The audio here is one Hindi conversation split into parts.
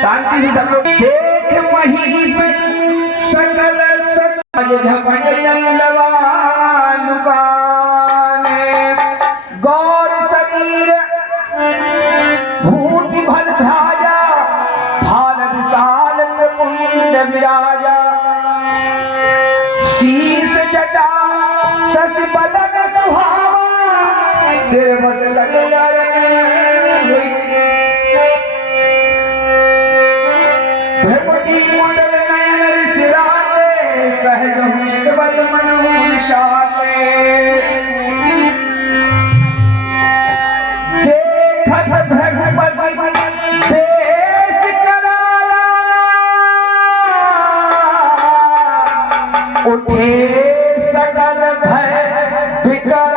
शांति से सब लोग देख महीप सकल सज झपट जंगलवान गौर शरीर भूति भल ध्वजा भाल विशाल त्रिपुंड विराजा शीश जटा शशि बदन सुहावा सिर बस गजर कुंडल नयन सिराते सहज उचित बल मनोहर शाते देखत भगवती देश कराला उठे सकल भय विकल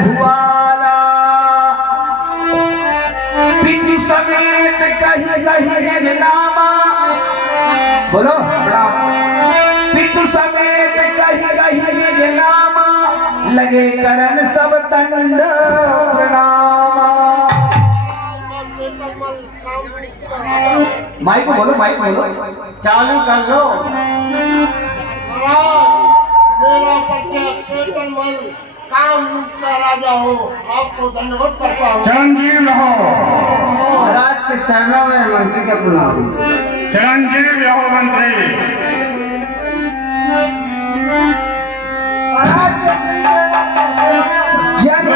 भुआला पितु समेत कही कही नामा बोलो पितु समेत कही कही नामा लगे करन सब तंड प्रणामा। माइक बोलो चालू कर लो। मेरा बच्चा मल काम का राजा हो, आपको धन्यवाद करता हूँ। चिरंजीव रहो महाराज के शरणों में मंत्री का प्रणाम। चिरंजीव रहो मंत्री। जन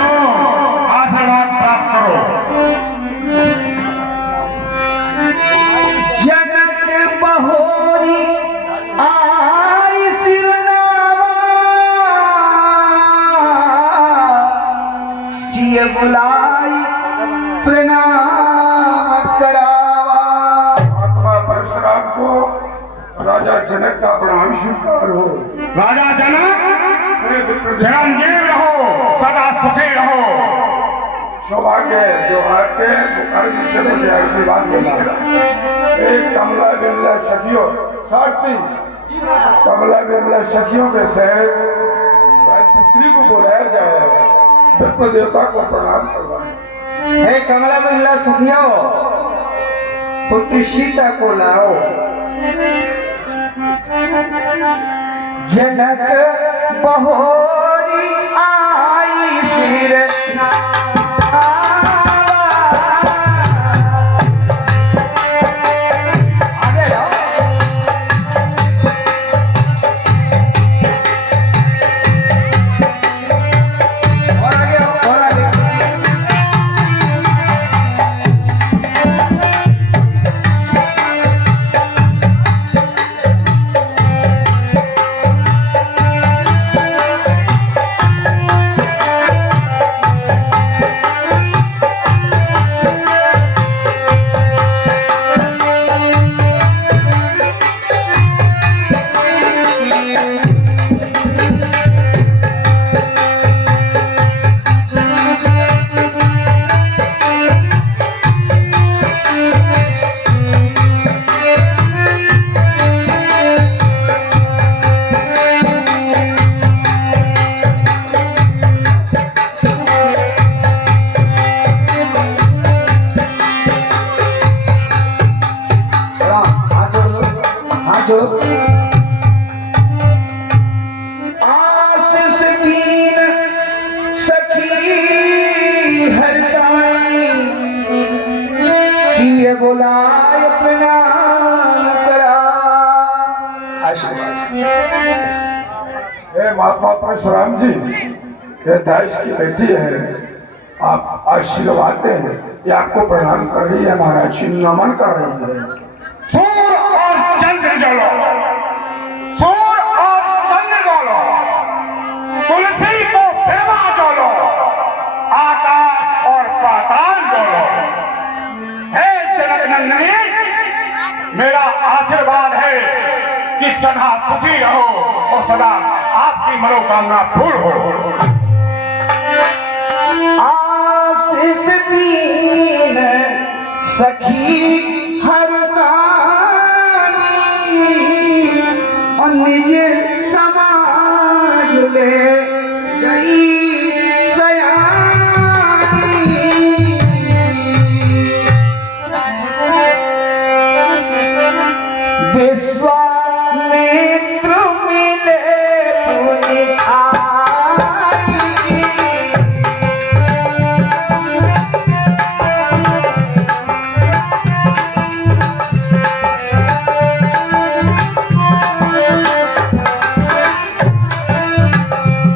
आशीर्वाद प्राप्त करो। जनक बहोरी आई सिरनावा सिय बुलाई प्रणाम करावा। आत्मा परशुराम को राजा जनक का प्रणाम स्वीकार हो। राजा जनक चिरंजीव रहो, सदा सुखी रहो। सौभाग्य जो आपके मुखारजी से मुझे आशीर्वाद मिला। एक कमला बिमला सखियों सारथी कमला बिमला सखियों के सहित राजपुत्री को बुलाया जाए, विप्र देवता को प्रणाम करवाए। हे कमला बिमला सखियों, पुत्री सीता को लाओ। जनक बहोरी आई सिर आशीष कीन सखी हर साई सिय बुलाय प्रणाम करा। आशीर्वाद। हे महात्मा परशुराम जी, ये दास की बेटी है, आप आशीर्वाद दें। ये आपको प्रणाम कर रही है महाराज, नमन कर रही है। सूर्य और चंद्र जलो, सूर्य और चंद्र जलो, तुलसी को बेवा जलो, आकाश और पाताल जलो। हे जनक नंदनी, मेरा आशीर्वाद है कि सदा सुखी रहो और सदा आपकी मनोकामना पूर्ण हो। आशीष दीन सखी हर सानी और निज समाज ले गई सयानी। विश्वामित्र मिले पुनि आई।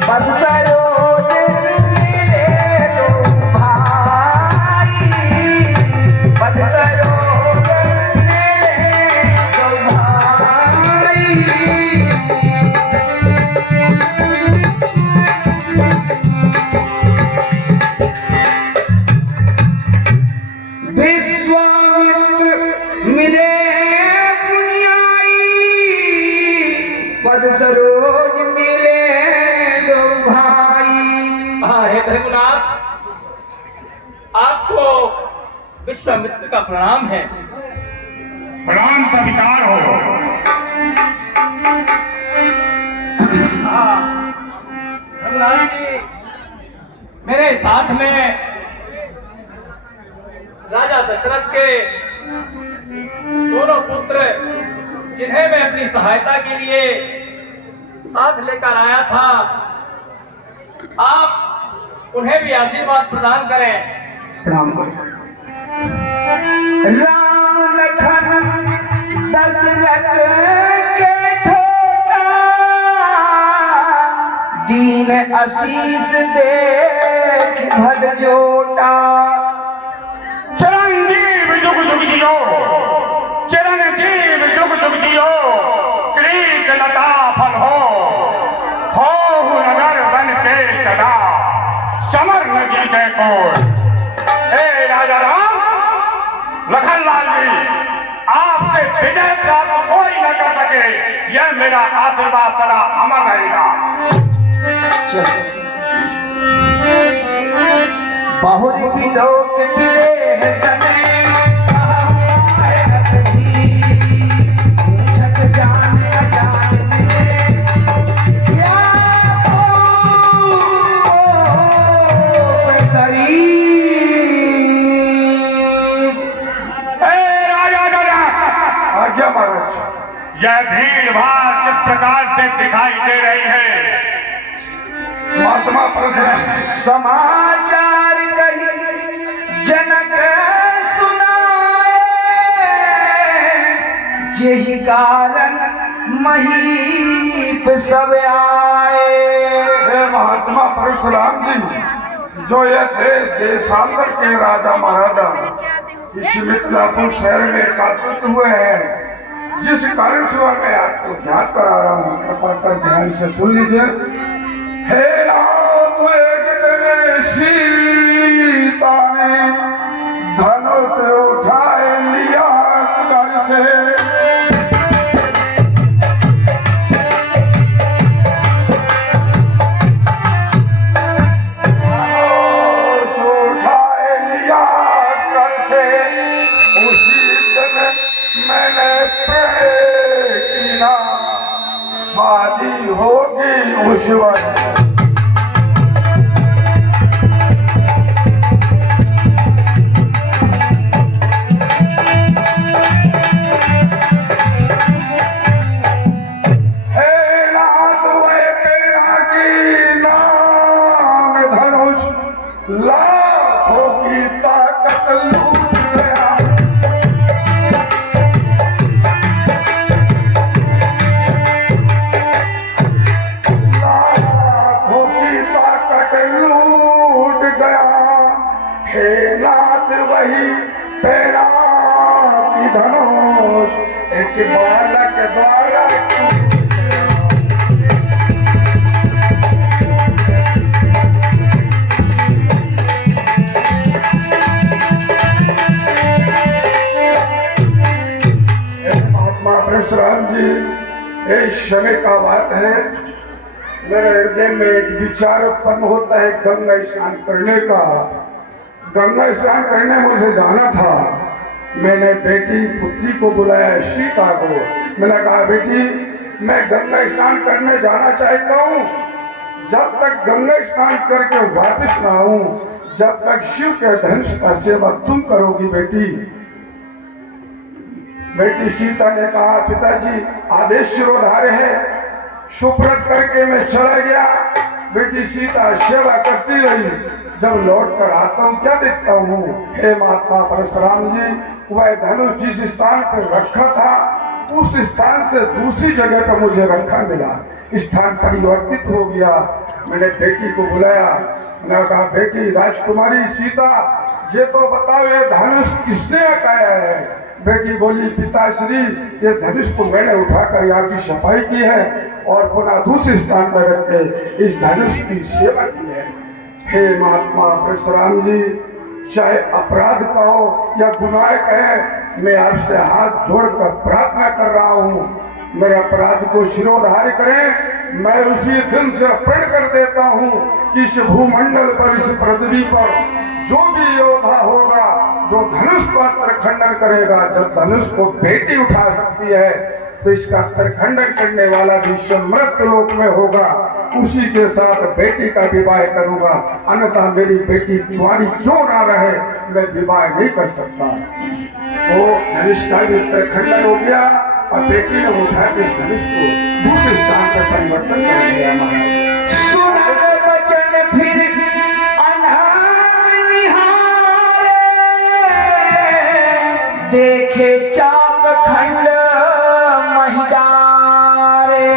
पद सरोज मिले दो भाई, पद सरोज मिले दो भाई। विश्वामित्र मिले पुनि आई, पद सरोज मिले दो भाई। हाँ हे रघुनाथ, आपको विश्वामित्र का प्रणाम है। प्रणाम स्वीकार हो। हाँ रघुनाथ जी, मेरे साथ में राजा दशरथ के दोनों पुत्र, जिन्हें मैं अपनी सहायता के लिए साथ लेकर आया था, आप उन्हें भी आशीर्वाद प्रदान करें। प्रणाम करो। राम लखन दशरथ के ठोटा, दीन आशीष देख भल जोटा। चिरंजीव जुग जुग जियो, चिरंजीव जुग जुग जियो, क्रीक लता फल हो नगर बन के सदा, समर न जीते कोई। हे राजा राम, लखन लाल जी, आपसे विजय प्राप्त कोई न कर सके, यह मेरा आशीर्वाद सदा अमर रहेगा। बहुत भी लोग मिले हैं समय, पूछत जाने अजाने क्या शरीर। हे राजा जनक, आज्ञा महाराज। यह भीड़ भाड़ किस प्रकार से दिखाई दे रही है? महात्मा परशुराम समाचार कही जनक सुनाए, यही कारण महीप सब आए। हे महात्मा परशुराम जी, जो ये देश देशांतर के राजा महाराजा इस मिथिलापुर शहर में एकत्रित हुए हैं, जिस कारण से मैं आपको ज्ञात करा रहा हूँ, कृपा कर ध्यान से सुन लीजिए। हे नाथ, एक दिन सीता ने धनुष उठाए लिया कर से, धनुष उठाए लिया कर से, उसी दिन मैंने प्रण किया, शादी होगी उस वक्त। लाखों की ताकत लूट गया, लाखों की ताकत लूट गया। हे नाथ वही पैरा की धनुष एक बालक द्वारा महात्मा परशुराम जी, इस समय का बात है, मेरे हृदय में एक विचार उत्पन्न होता है गंगा स्नान करने का। गंगा स्नान करने मुझे जाना था। मैंने बेटी पुत्री को बुलाया, सीता को। मैंने कहा बेटी मैं गंगा स्नान करने जाना चाहता हूँ, जब तक गंगा स्नान करके वापस ना आऊं जब तक शिव के धनुष का सेवा तुम करोगी बेटी। बेटी सीता ने कहा पिताजी आदेश शिरोधार्य है, सुप्रत करके मैं चला गया। बेटी सीता सेवा करती रही। जब लौट कर आता हूँ क्या देखता हूँ, हे महात्मा परशुराम जी, वह धनुष जिस स्थान पर रखा था उस स्थान से दूसरी जगह पर मुझे रखा मिला। स्थान परिवर्तित हो गया। मैंने बेटी को बुलाया, मैंने कहा बेटी राजकुमारी सीता, ये तो बताओ ये धनुष किसने हटाया है। बेटी बोली पिताश्री ये धनुष को मैंने उठाकर यहाँ की सफाई की है और पुनः दूसरे स्थान पर रख के इस धनुष की सेवा की है। हे महात्मा परशुराम जी, चाहे अपराध का हो या गुनाह कहे, मैं आपसे हाथ जोड़कर प्रार्थना कर रहा हूँ, मेरे अपराध को शिरोधार्य करें। मैं उसी दिन से प्रण कर देता हूँ कि इस भूमंडल पर, इस पृथ्वी पर जो भी योद्धा होगा, जो धनुष का तरखंडन करेगा, जब धनुष को बेटी उठा सकती है तो इसका तरखंडन करने वाला भी समृद्ध लोक में होगा। उसी के साथ बेटी का विवाह करूंगा, अन्यथा मेरी बेटी कुंवारी क्यों ना रहे, मैं विवाह नहीं कर सकता। तो धनुष का भी तरखंडन हो गया और बेटी ने उठा के इस धनुष को दूसरे स्थान पर परिवर्तन कर दिया। सुनत बचन फिर अनहार निहारे, देखे चाप खंड महिदारे।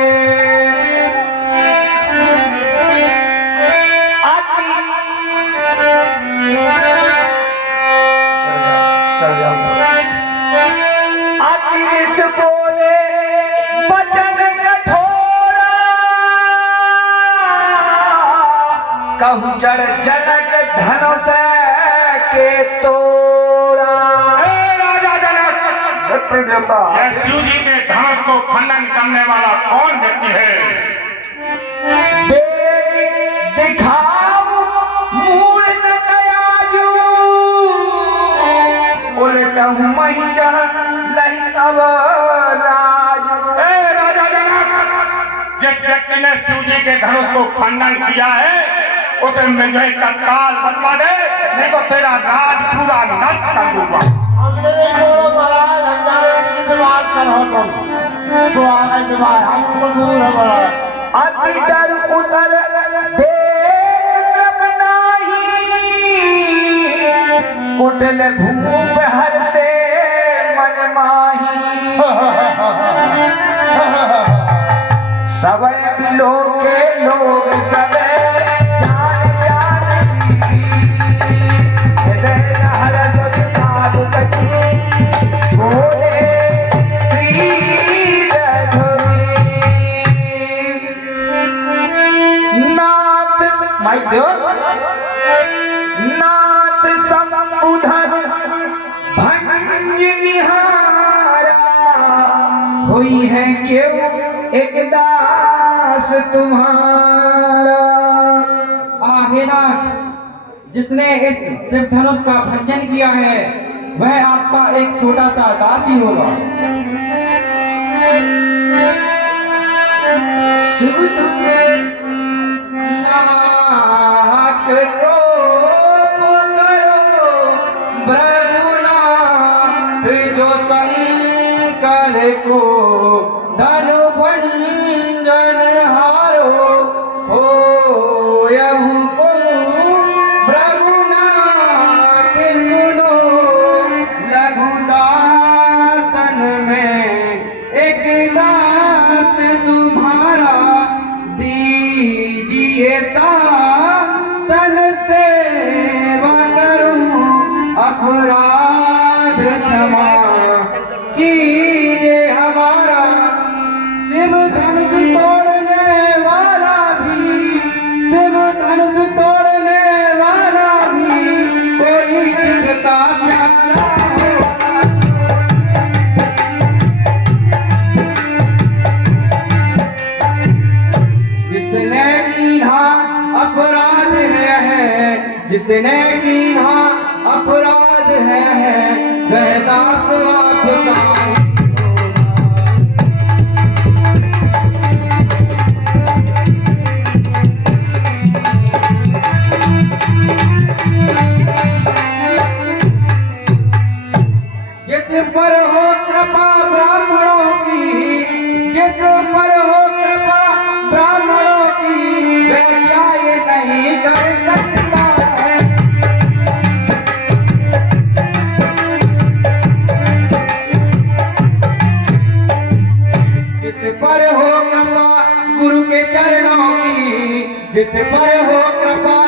चल जाओ इस बोले बचन कठोरा, कहूँ जड़ जनक धनुष के तोरा। राजा जनक, देवता यह शिव जी के धनुष को खंडन करने वाला कौन व्यक्ति है? दिखाओ मूल न दयाजू, उलटहु मही लही तब राजू। राजा जनक, जिस व्यक्ति ने शिव जी के धनुष को खंडन किया है उसे मुझे तत्काल बतला दे, नहीं तो तेरा राज पूरा नष्ट कर दूंगा। अति डर उतर देव नाही, कुटिल भूप हर से मन माही। सबे बिलो के लोग सबे जान जानी, हृदय हर सब साधु कछी बोले श्री रघुवीर। नाथ माइक दो, नाथ संबुधन भंज निहारा, हुई है क्यों एक दास तुम्हारा। नाथ, जिसने इस शिव धनुष का भंजन किया है वह आपका एक छोटा सा दास ही होगा। लाख क्रोध करो भृगुनाथ, जो शंकर को धनु भंजन हारो, हो यहु को भृगुनाथ सुनो, लघुदासन में एक दास तुम्हारा, दीजिए सन सेवा करूं क्षमा कीजिए हमारा शिव धनुष तोड़ने वाला भी, शिव धनुष तोड़ने वाला भी कोई शिव का प्यारा होगा। जिसने कीन्हा अपराध है, जिसने कीन्हा अपराध है वह दास आपका ही जिस पर हो कृपा ब्राह्मणों की, जिस पर हो कृपा ब्राह्मणों की वह क्या ये नहीं कर सकता है। जिस पर हो कृपा गुरु के चरणों की, जिस पर हो कृपा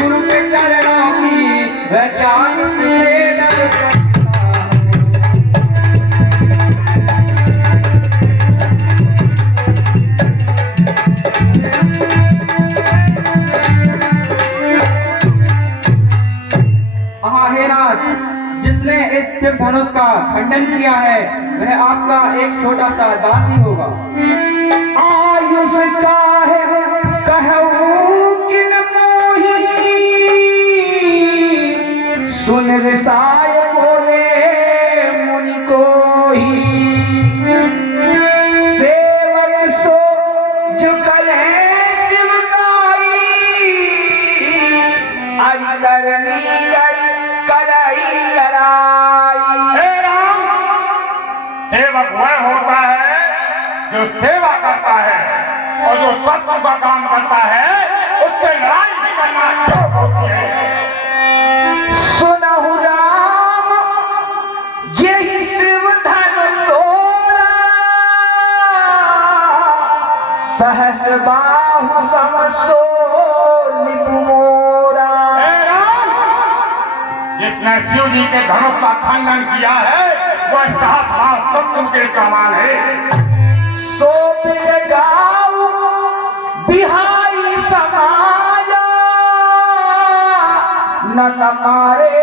गुरु के चरणों की वह क्या किससे डर सकता है। जिसने इस शिव धनुष का खंडन किया है वह आपका एक छोटा सा दासी होगा। आयुष का है कहूँ किन मोही, सुन रिसाय बोले मुनि को ही। सेवक सो जो करे शिवकाई, अरि करनी करी करई लड़ाई। हे राम, सेवक वह होता है जो सेवा करता है और जो शत्रु का काम करता है उससे लड़ाई भी करना योग होती है। सुनहु राम जेहि शिव धन तोरा, सहस बाहु समसो लिपु मोरा। हे राम, जिसने शिव जी के धनुष का खंडन किया है वह सहस्रार शत्रु के समान है। सो बिलगाऊ बिहाई समाया, न तमारे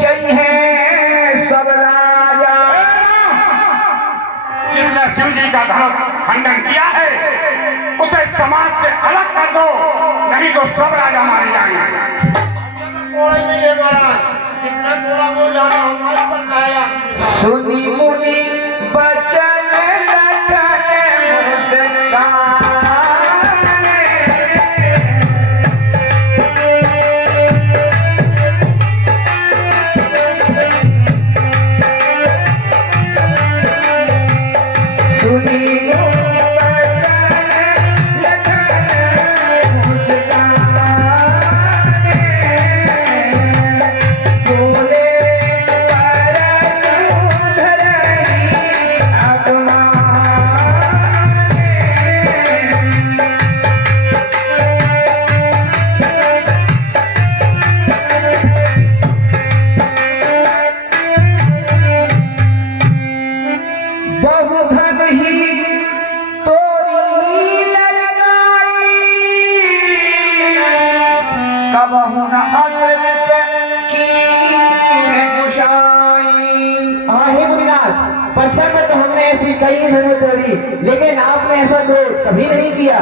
जय है सब राजा। जिसने शिव जी का धनुष खंडन किया है उसे समाज से अलग कर दो, नहीं तो सब राजा मारे जाएंगे। सुनी मुनि बचन लखन मुस्कान। सुनी मुनि बचन लखन मुस्कान। बोले बहुधन ही तोरी ललगाई, कबहु न असल से कीन कुशाई। हे मुनिनाथ, बचपन में तो हमने ऐसी कई धनु तोड़ी, लेकिन आपने ऐसा क्रोध कभी नहीं किया।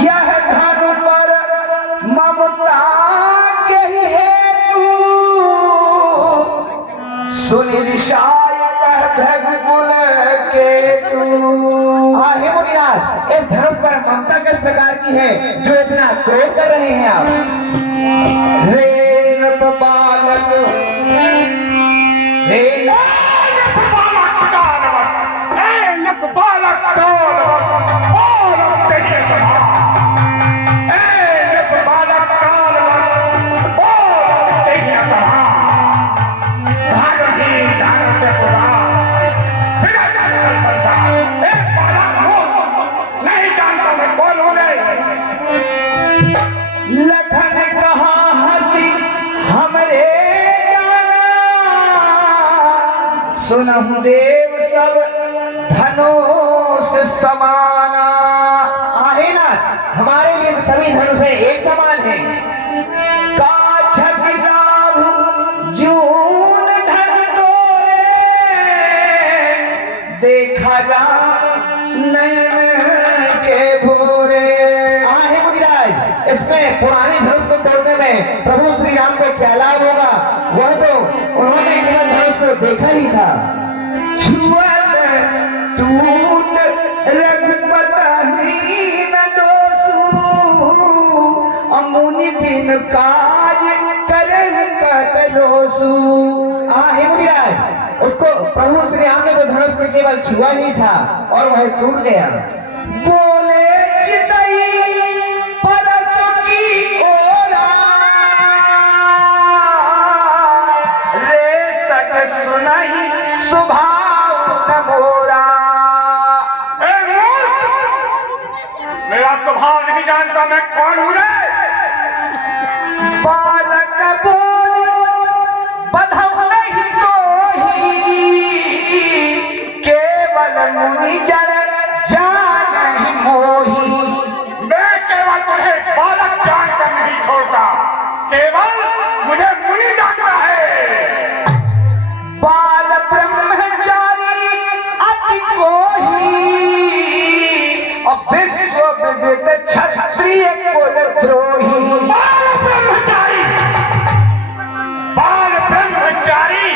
यह धनु पर ममता के हेतु, सुनि ऋषाय कह भृगुकुल केतु। हे मुनिनाथ, इस धनुष पर ममता किस प्रकार की है जो इतना क्रोध कर रहे हैं आप। हे नृप बालक, हे लखन कहा हंसी हमरे सुनहु देव सब धनुष समाना। आहे ना, हमारे लिए तो सभी धनुष एक समान है। काछक लाभ जून धन तोरे, देखा नयन के भोरे। आहे मुनिराज, इसमें पुराने धनुष को तोड़ने में प्रभु श्री राम को क्या लाभ होगा? वह तो उन्होंने केवल धनुष को देखा ही था। छुअत टूट रघुपतहीन दोषु, अमुनि दिन काज करन कतरोसु। आहे मुनिराज, उसको प्रभु श्री राम ने तो धनुष को केवल छुआ ही था और वह टूट गया। बोले चितई परसु की ओरा, रे सत सुनई सुभाव न मोरा। ए मूर्ख! मेरा स्वभाव नहीं जानता मैं कौन हूँ रे? बालक बोल बधौ नहीं कोही, केवल मुनि जन जान मोही। मैं केवल तुम्हें बालक जानकर नहीं छोड़ता, केवल मुझे मुनि जानता है। बाल ब्रह्मचारी अति कोही, और विश्व विदित क्षत्रिय कुल द्रोही। बाल ब्रह्मचारी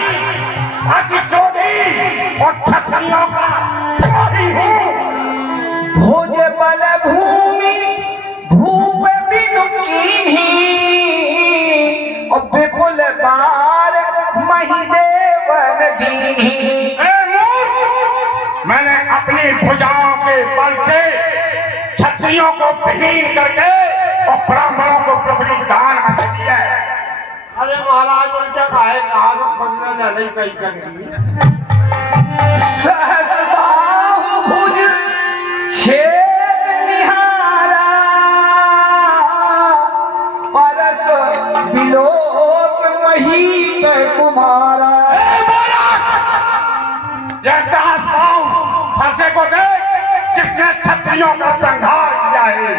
अति क्रोधी और क्षत्रियों का द्रोही हूँ। भोज बल भूमि भूप बिनुकीन्ही, और विपुल बार महिदेवन दीन्ही। ए मूर्ख! मैंने अपनी भुजाओं के बल से क्षत्रियों को विहीन करके और ब्राह्मणों को पृथ्वी दान में दे दिया है। अरे महाराज उनका काहे कहा तो पंद्रह नहीं कही करेंगी। सहस बाहु भुज छेद निहारा, परस बिलोक महीप कुमारा। जैसा पाँव फरसे को देख जिसने क्षत्रियों का संहार किया है।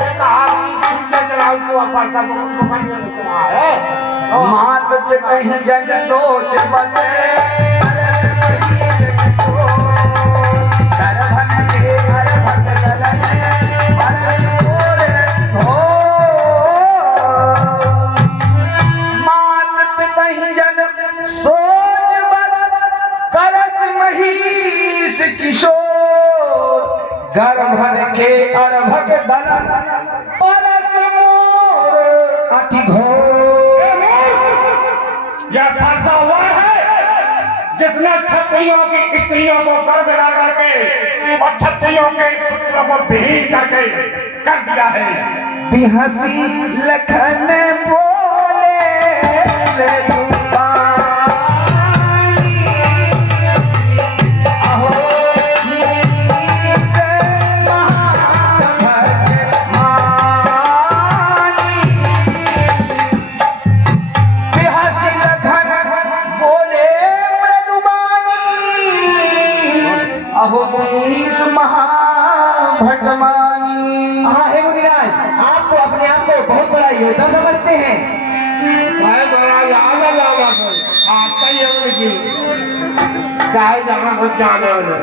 एक आदमी चूल्हे चलाऊ को फरसा पकड़ के निकला है। मात पे कहीं जन सोच बसे, मात पे कहीं जन सोच बस, करस महिष किशोर, गर्भ के अर्भक दल परस मोर अति घोर। यह फरसा हुआ है जिसने क्षत्रियों की स्त्रियों को गर्भ ला करके और क्षत्रियों के पुत्रों को विहीन करके कर दिया है। बिहसी लखन बोले रे दुबानी, अहो बिहसी लखन बोले मृदुबानी, अहो मुनीश महाभटमानी। आहे मुनिराज, आप तो अपने आप को बहुत बड़ा योद्धा समझते हैं। भाई महाराज आगे लावा कोई आता ही है उनकी चाहे जहाँ कुछ जाने वाले।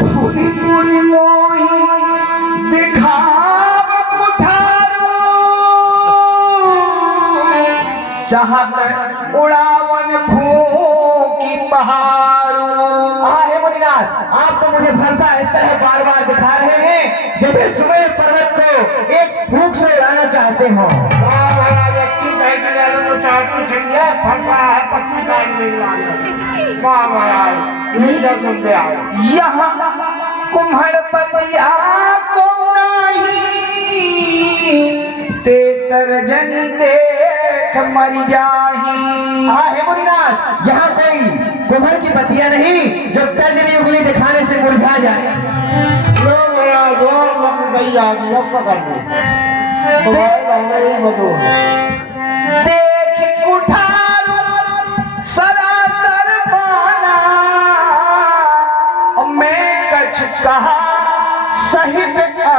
पूरी पूरी मोही दिखाव कुठारू, चाहत उड़ावन फूकी पहाड़ू। आहे मुनिनाथ, आप तो मुझे फरसा इस तरह बार बार दिखा रहे हैं जैसे सुमेर पर्वत को एक फूंक से उड़ाना चाहते हो। वाह महाराज, अच्छी कह के ले लो चाटू समझे फरसा है पत्ती काट नहीं लाना। वाह महाराज, नहीं जब सुनते आओ। यहाँ कुम्हड़ पतिया को नहीं, ते तरजनी देख मर जाही। आहे मुनिनाथ, यहाँ कोई कुम्हड़ की पतिया नहीं जो तर्जनी उंगली दिखाने से मुरझा जाए। लो महाराज, और मत गई आदमी अब पकड़ लो। तुम्हारे बहने ही बदो देख कुठार सरासर पानी,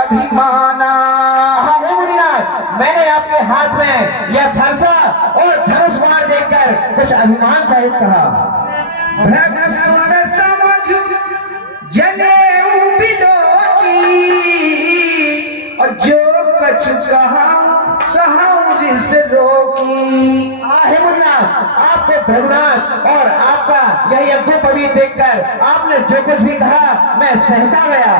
अभिमाना। हाँ हे मुनिनाथ, मैंने आपके हाथ में यह फरसा और धनुष बाण देखकर कुछ अभिमान सहित कहा। भ्रम सुन समझ जनेऊ बिलोकी, और जो कछु कहा सहु जिस रोकी। हे मुन्नाथ, आपको भृगुनाथ और आपका यह यज्ञोपवीत देखकर आपने जो कुछ भी कहा मैं सहता गया।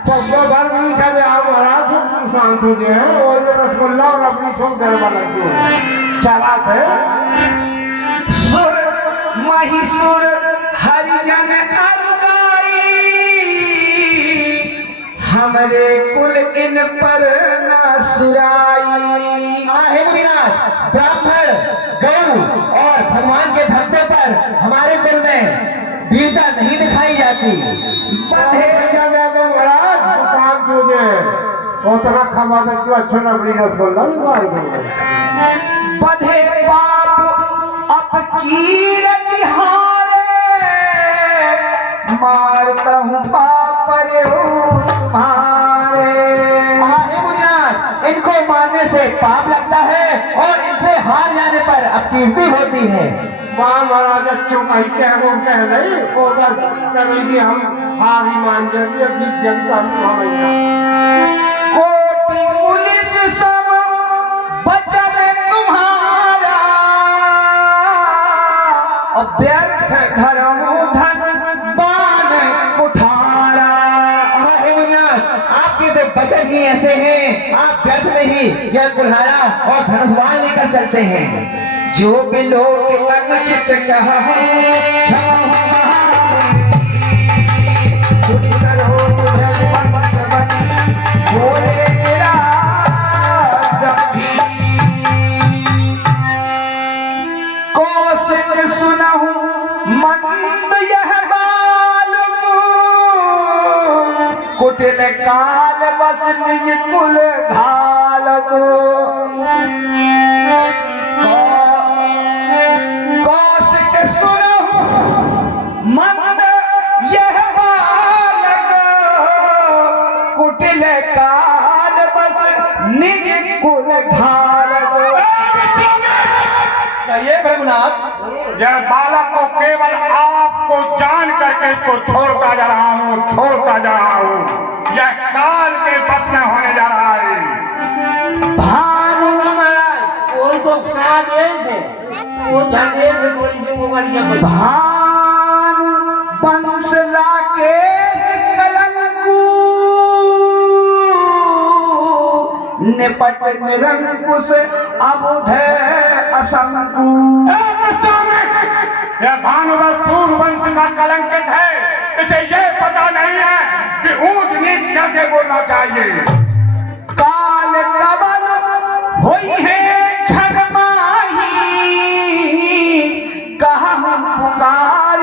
तो बार पूछा गया महाराज शांत हो गए हैं और ये रसगुल्ला और अपनी छोड़ घर वाला क्यों क्या बात है? सुर महिसुर हरिजन अलगाई, हमरे कुल इन पर न सुराई। हे मुनिनाथ, ब्राह्मण गौ और भगवान के भक्तों पर हमारे कुल में वीरता नहीं दिखाई जाती। बधे क्या गया तो महाराज शांत हो गए और तक खबा तक क्यों अच्छा ना बड़ी रसगुल्ला बधे पाप अपकीरत हारे, मारता हूँ पाप रे तुम्हारे। हे मुनिनाथ, इनको मारने से पाप लगता है और इनसे हार जाने पर अपकीर्ति होती है। वहाँ महाराज अच्छों का ही कह वो कह नहीं और करेंगे हम हार ही मान जाएंगे अपनी जनता कोटि पुलिस सब बचन तुम्हारा, और व्यर्थ धर्म धन बान कुठारा। हे मुनिनाथ, आपके तो वचन ही ऐसे हैं, आप व्यर्थ नहीं यह कुल्हाड़ा और धनुष बाण लेकर चलते हैं। जो बिलो के अनुचित कहा बोले तेरा कौशिक सुनहु मंद यह बाल, कुटिल काल बस निज कुल घाल को। कौशिक सुनहु मंद यह बालक, कुटिल काल बस निज कुल घाल को। ये भृगुनाथ, यह बालक को केवल आपको जान करके इसको छोड़ता जा रहा हूँ, छोड़ता जा रहा हूँ। यह काल के बस में होने जा रहा है। भानु वो तो साथ थे वो धंधे से थोड़ी सी वो कर दिया भानु वंश राकेश कलंकु, निपट निरंकुश अबुध असंकु। यह भानुवत सूर्यवंश का कलंकित है, इसे यह पता नहीं है कि ऊंच नीच कैसे बोलना चाहिए। काल कबल होई है छगमाही, कहा हम पुकार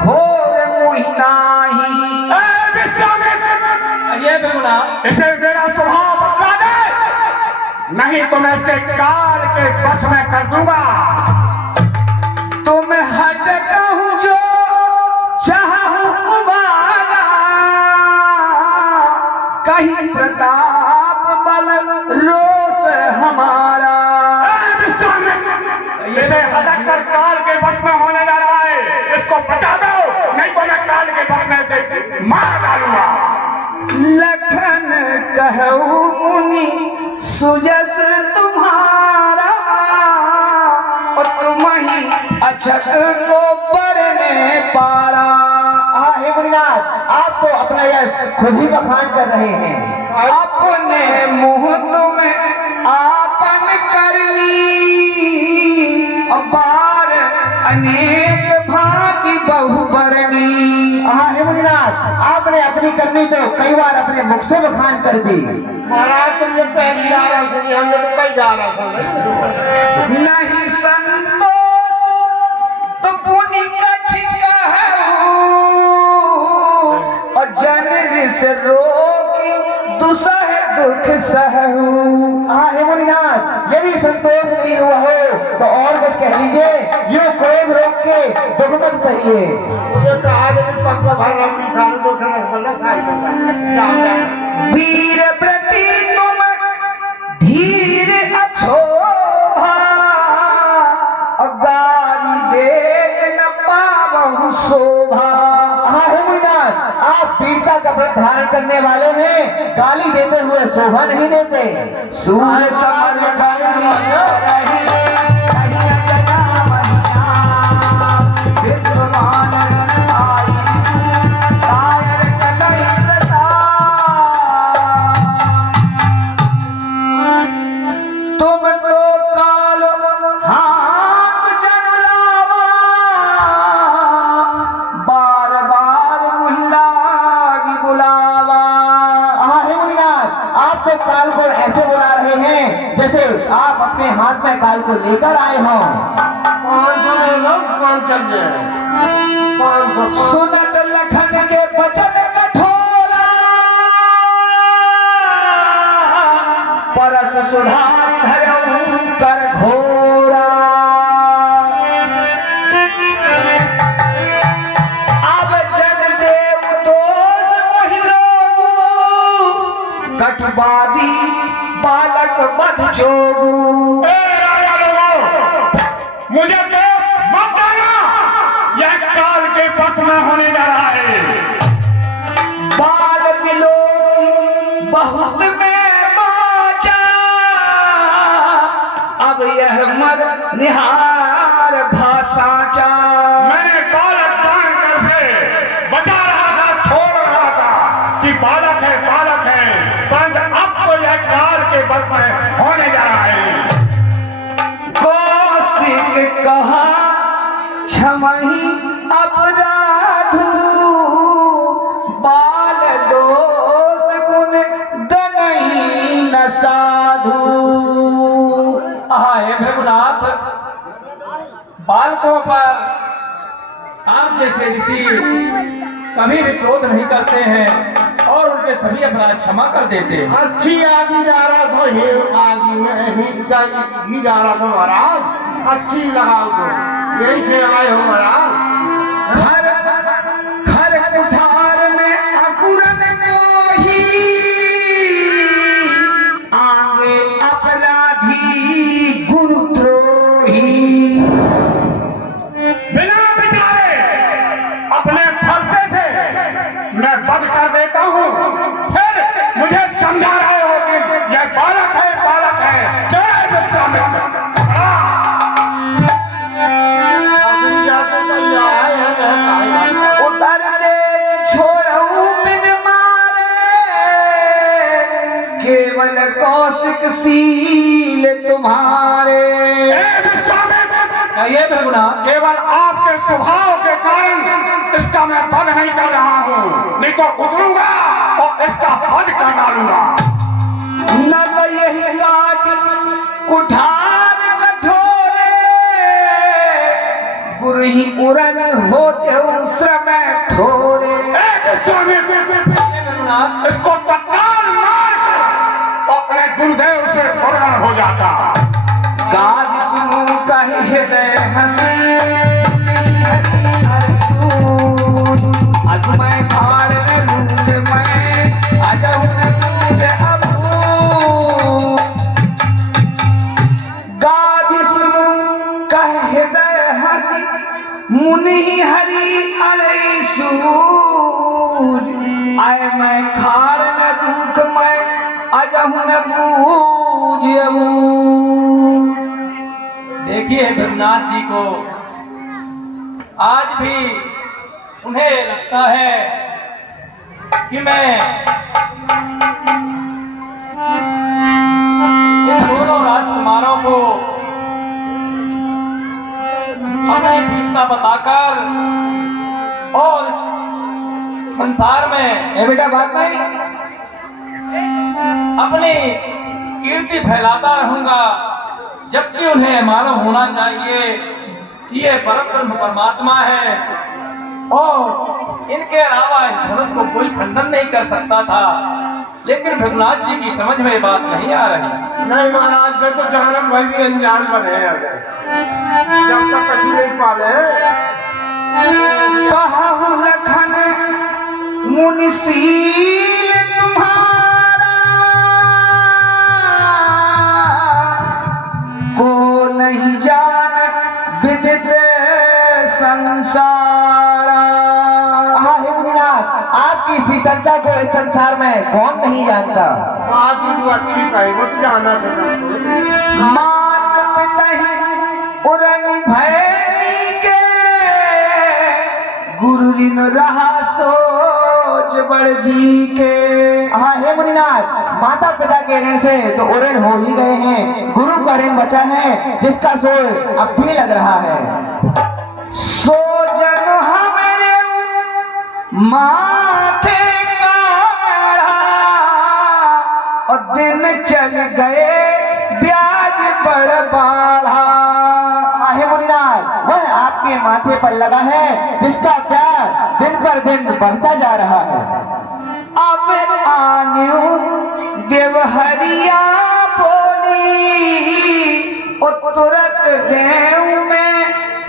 खोर मोहिनाही। ये भृगुनाथ, इसे मेरा स्वभाव बतला दे, नहीं तो मैं इसके काल के बस में कर दूंगा। तुम हट कहूँ जो चाहूँ उबारा, कहीं प्रताप बल रोष हमारा। इसे हटक कर काल के बस में होने जा रहा है, इसको बचा दो, नहीं तो मैं काल के बस में से मार डालूंगा। लखन कहू मुनि सुजस तुम्हारा, और तुम ही अछत को बरने पारा। हे मुनिनाथ, आप तो अपना यह खुद ही बखान कर रहे हैं। अपने मुँह तुम आपन करनी, बार अनेक भांति बहुबरनी। हे मुनिनाथ, आपने अपनी करनी तो कई बार अपने मुख से बखान कर दी। महाराज तुमने पहली जा रहा सुनी हमने तो कई जा रहा था नहीं संतोष तो पुनि कछ कहूँ, और जन रिस रोगी दुसह दुख सहू। हे मुनिनाथ, यदि संतोष नहीं हुआ हो तो और कुछ कह लीजिए, यूं क्रोध रोक के दुख मत सहिए। मुझे कहा लेकिन पक्का भर रबड़ी खा लो, 2 रसगुल्ला खाई जाओ। वीर प्रति तुम धीर अछोभा, अगारी देख न पावहु शोभा। हाँ हे मुनिनाथ, आप वीरता का व्रत धारण करने वाले हैं, गाली देते हुए शोभा नहीं देते। सूर समर खंडी रही, कहीं जना महिया, विद्वान गण आई, कायर कटई प्रताप। तुम तो कालो हाथ जन लावा, बार बार मुहलागी बुलावा। हाँ हे मुनिनाथ, आप तो काल को ऐसे बुला रहे हैं जैसे आप अपने हाथ में काल को लेकर आए हों। 500 दे दो, 5 चल जाए। 500 सुनत लखन के बचन कठोरा, परस सुधार धरऊ कर घोरा। अब जन देव दोष महिलो, कठबादी बालक बध जोगू। ए राजा लोगों, मुझे तो मत देना, यह काल के बस में होने जा रहा है। बाल मिलो की बहुत में बाचा, अब यह मर निहार भाषा चा। मैंने बालक दान करके बचा रहा था, छोड़ रहा था कि बालक है, परंतु अब तो यह काल के बस में होने जा रहा है। कौशिक कहा क्षमहि अपराधु, बाल दोष गुण दनहि न साधु। हे भृगुनाथ, बालकों पर आप जैसे ऋषि कभी भी क्रोध नहीं करते हैं और उनके सभी अपराध क्षमा कर देते हैं। अच्छी आदि जा रहा था, हे आदि में ही जा रहा था महाराज। अच्छी लगाओ तो यही से आए हो महाराज। खर कुठार में अकुरन कोही, आगे अपराधी गुरुद्रोही। बिना विचारे अपने फरसे से मैं बंद कर देता हूँ, फिर मुझे समझा रहे हो कि यह बालक है। जय विश्वामित्र। उतर दे छोड़ऊ बिन मारे, केवल कौशिक सील तुम्हारे। ये भृगुनाथ, केवल आपके स्वभाव के कारण इसका मैं वध नहीं कर रहा हूँ, नहीं तो उतरूंगा और इसका वध कर डालूंगा। न तो यही काट कुठार कठोरे, गुरु ही उरन होते श्रम थोरे। इसको तत्काल मार कर अपने गुरुदेव से पूर्ण हो जाता। गाज सुनू कहे हृदय हसी, आज मैं भाड़ में लूट मैं अजहू न लूट अबू। गाज सुनू कहे हृदय हसी, मुनि हरि अरे सूज। आए मैं खार न दुख मैं अजहू न बूझ अबू। देखिए भृगुनाथ जी को आज भी उन्हें लगता है कि मैं इन दोनों राजकुमारों को अपनी वीरता बताकर और संसार में बेटा बात नहीं, अपनी कीर्ति फैलाता रहूंगा, जबकि उन्हें मालूम होना चाहिए कि ये परम परमात्मा है और इनके अलावा इस धनुष को कोई खंडन नहीं कर सकता था। लेकिन भृगुनाथ जी की समझ में बात नहीं आ रही। नहीं महाराज, मैं तो जानम भाई भी अनजान बने हैं अभी। जब तक कछु नहीं पाले कहा लखन मुनिशील तुम्हारा को नहीं जान विदित संसारा। हाँ हे मुनिनाथ, आपकी शीतलता को इस संसार में कौन नहीं जानता। बात भी तो अच्छी कही, वो तो जाना था। मात पिता ही उरंग भैनी के गुरु ऋण रहा सोच बड़ जी के। हाँ हे मुनिनाथ, माता पिता के ऋण से तो ऋण हो ही गए हैं, गुरु का ऋण बचा है जिसका सोच अब भी लग रहा है। सो जन हमारे माथे काढ़ा और दिन चल गए ब्याज बड़ बाढ़ा। हाँ हे मुनिनाथ, वह आपके माथे पर लगा है जिसका प्यार दिन पर दिन बढ़ता जा रहा है। अब आन्यू देवहरिया बोली और तुरंत देव में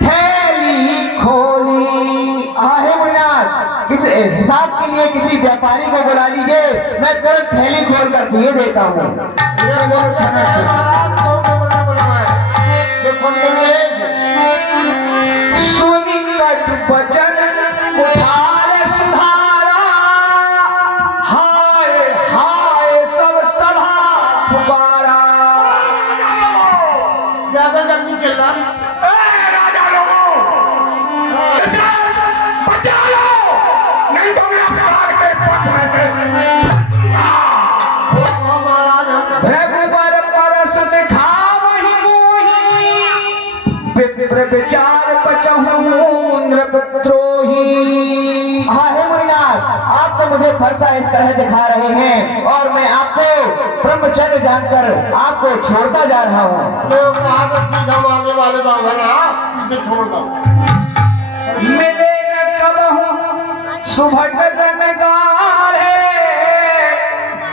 थैली खोली। हाँ हे मुनिनाथ, किस हिसाब के लिए किसी व्यापारी को बुला लीजिए, मैं तुरंत थैली खोल कर दिए देता हूँ। सुनी कट बचन उठार सुधारा, हाय हाय सब सभा पुकारा। ज्यादा जल्दी चलना। राजा लोगों, इसे बचा लो, नहीं तो मैं अपराध के पथ में से महाराज रघुबर परस दिखावहि मोहि, विप्र विचार बचहु नृपद्रोही। हाँ हे मुनिनाथ, आप तो मुझे फरसा इस तरह दिखा रहे हैं और मैं आपको ब्रह्मचर्य जानकर आपको छोड़ता जा रहा हूँ। लोग कहा तो सीधा मांगने वाले बाबा इसे छोड़ दो। मिले न कबहु सुभट रन गाढ़े,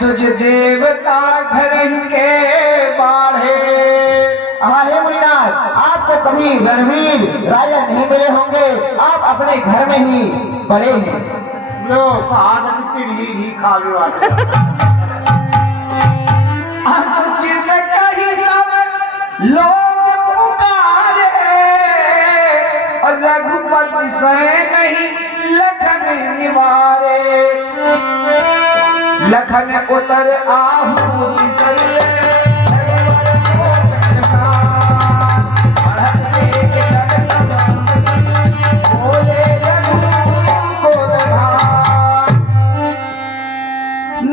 तुझ देवता घर के बाढ़े। हाँ हे मुनिनाथ, आपको कभी रणवीर राजा नहीं मिले होंगे, आप अपने घर में ही बड़े हैं। लोग कहा तो सिर ही खाने वाले। अनुचित कही सब लोग पुकारे, और रघुपति सह नहीं लखन निवारे। लखन उतर आहू बिसरे, बोले रघुकुल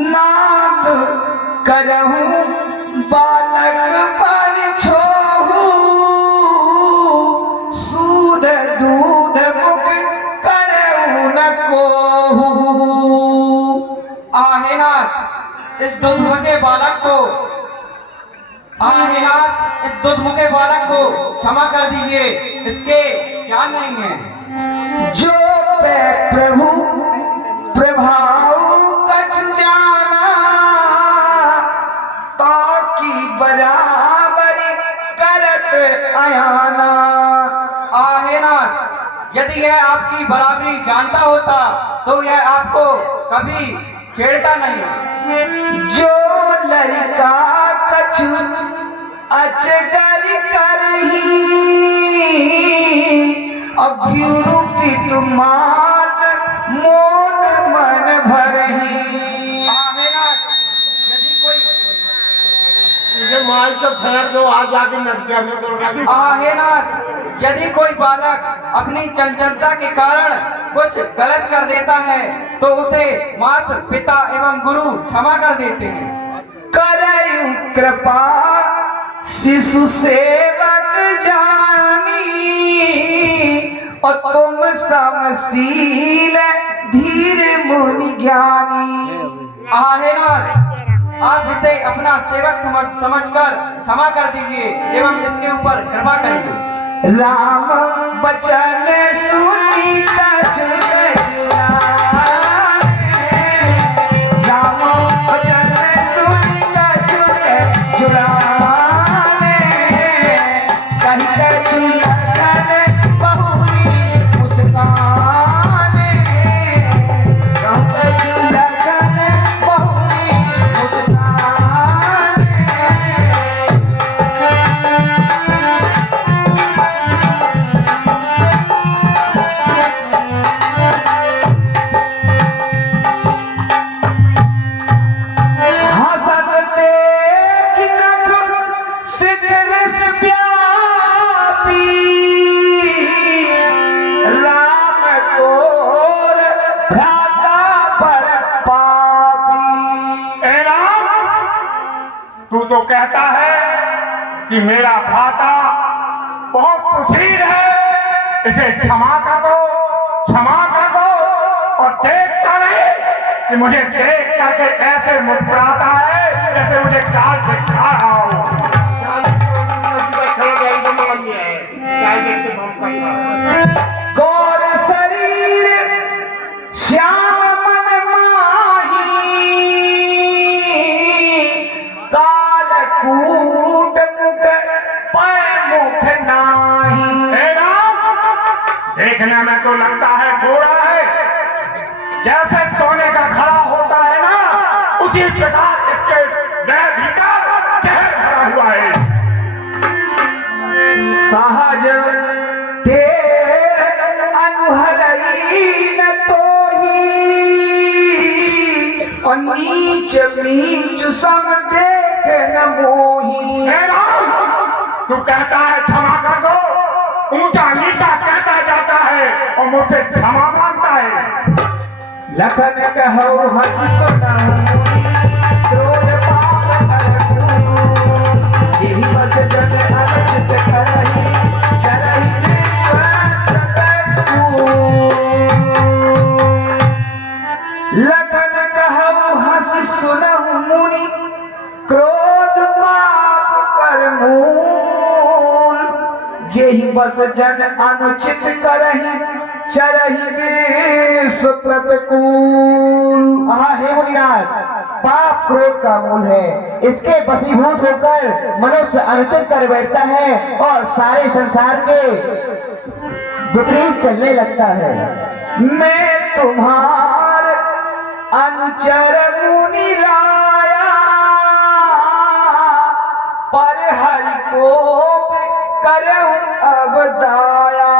नाथ करहूं बालक पर छोहू, सूद दूध मुख करहूं न कोहू। आहेनाथ, इस दुधमुखे बालक को आहेनाथ, इस दुधमुखे बालक को क्षमा कर दीजिए, इसके ज्ञान नहीं है। जो पे प्रभु प्रभाव कछ जाना, ताकि बराबरी करत अयाना। आहेनाथ, यदि यह आपकी बराबरी जानता होता तो यह आपको कभी छेड़ता नहीं। जो लड़का कछु अचगर करही, अभ्युरूपित मात मोन मन भरही। आहेनाथ, यदि कोई इसे मार तो फेर दो, आज जाके नदिया में दुर्गा। आहेनाथ, यदि कोई बालक अपनी चंचलता के कारण कुछ गलत कर देता है तो उसे माता पिता एवं गुरु क्षमा कर देते हैं। करयु कृपा शिशु सेवक जानी, और तुम समशील धीर मुनि ज्ञानी। आहेनाथ, आप इसे अपना सेवक समझकर क्षमा कर दीजिए एवं इसके ऊपर कृपा करिए। राम बचन सुनी कछु कछु लाए, राम बचन सिकरस व्यापी राम तोर भ्राता पर पापी। ए राम, तू तो कहता है कि मेरा भ्राता बहुत सुशील है, इसे क्षमा कर दो, क्षमा कर दो। और देखता नहीं कि मुझे देख करके ऐसे मुस्कुराता है जैसे मुझे काल से खा रहा हो। गौर शरीर श्याम मन माही कालकूट मुख पर मुख नाही। ए राम, देखने में तो लगता है गोरा है, जैसे सोने का घड़ा होता है ना, उसी प्रकार इसके देह भीतर जहर भरा हुआ है। सहज तेर अनुहरई न तोही और नीच नीच सम देख न मोही। हे राम, तू कहता है क्षमा कर दो, ऊंचा नीचा कहता जाता है और मुझसे क्षमा मांगता है। लखन कहो हंस सुनाऊं क्रोध पाप करऊं यही बस जन अनचित करही चरही लखन कहो हंस सुनहु मुनि क्रोध पाप कर मूल यही बस जन अनुचित करही चरही विश्व प्रतिकूल। हाँ हे मुनिनाथ, पाप क्रोध का मूल है। इसके वशीभूत होकर मनुष्य अनुचित कर बैठता है और सारे संसार के विपरीत चलने लगता है। मैं तुम्हार अनुचर मुनि राया पर हरि को करऊं अब दाया।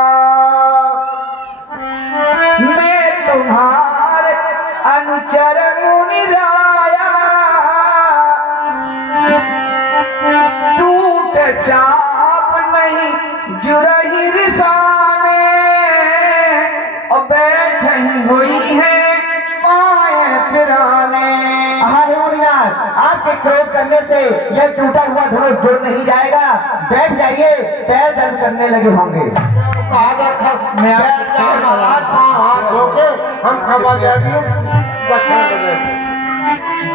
मैं तुम्हार अनुचर मुनि राया टूट चाप नहीं जुरही रिसाने और बैठी हुई है पाए फिराने। हाँ हे मुनिनाथ, आपके क्रोध करने से यह टूटा हुआ धनुष जुड़ नहीं जाएगा। बैठ जाइए, पैर दर्द करने लगे होंगे। मैं हाथ धोके हम क्षमा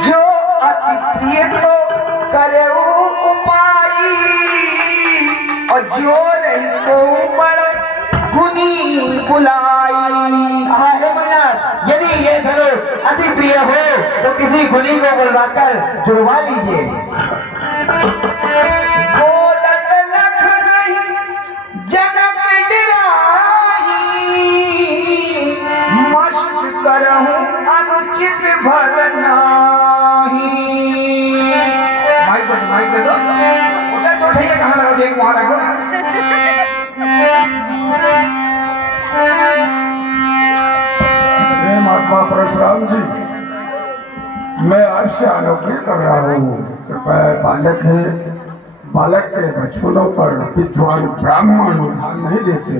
जो अति प्रिय तो करे उपाई और जो नहीं को बड़ गुनी बुलाई। हाँ हे मुनिनाथ, यदि ये धनुष अति प्रिय हो तो किसी गुनी को बुलवाकर जुड़वा लीजिए। बोलत लख नहीं जनक डिराई मस्त करहूं अनुचित भर नाही। माइक दो उधर तो उठाइए, कहाँ लगा देख वहां रखो ना। हे महात्मा परशुराम जी, मैं आपसे आरोग्य कर रहा हूँ। कृपया बालक है, बालक के बचपनों पर विद्वान ब्राह्मण ध्यान नहीं देते।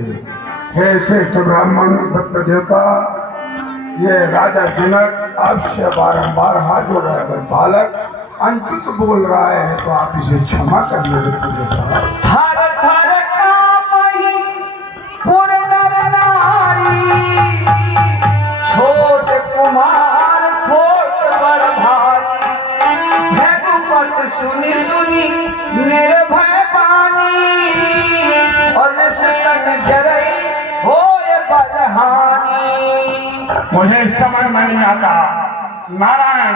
हे श्रेष्ठ ब्राह्मण भक्त देवता, ये राजा जनक आपसे बारंबार हाथ जोड़ रहा है। बालक अनुचित बोल रहा है तो आप इसे क्षमा करिए देवता। थर थर कांपहि पुर नर नारी छोट कुमार थोट बड़ भारी भगवत सुनी सुनी निर्भय पानी और तन जरई होय बलहानी। मुझे समझ में नहीं आता नारायण,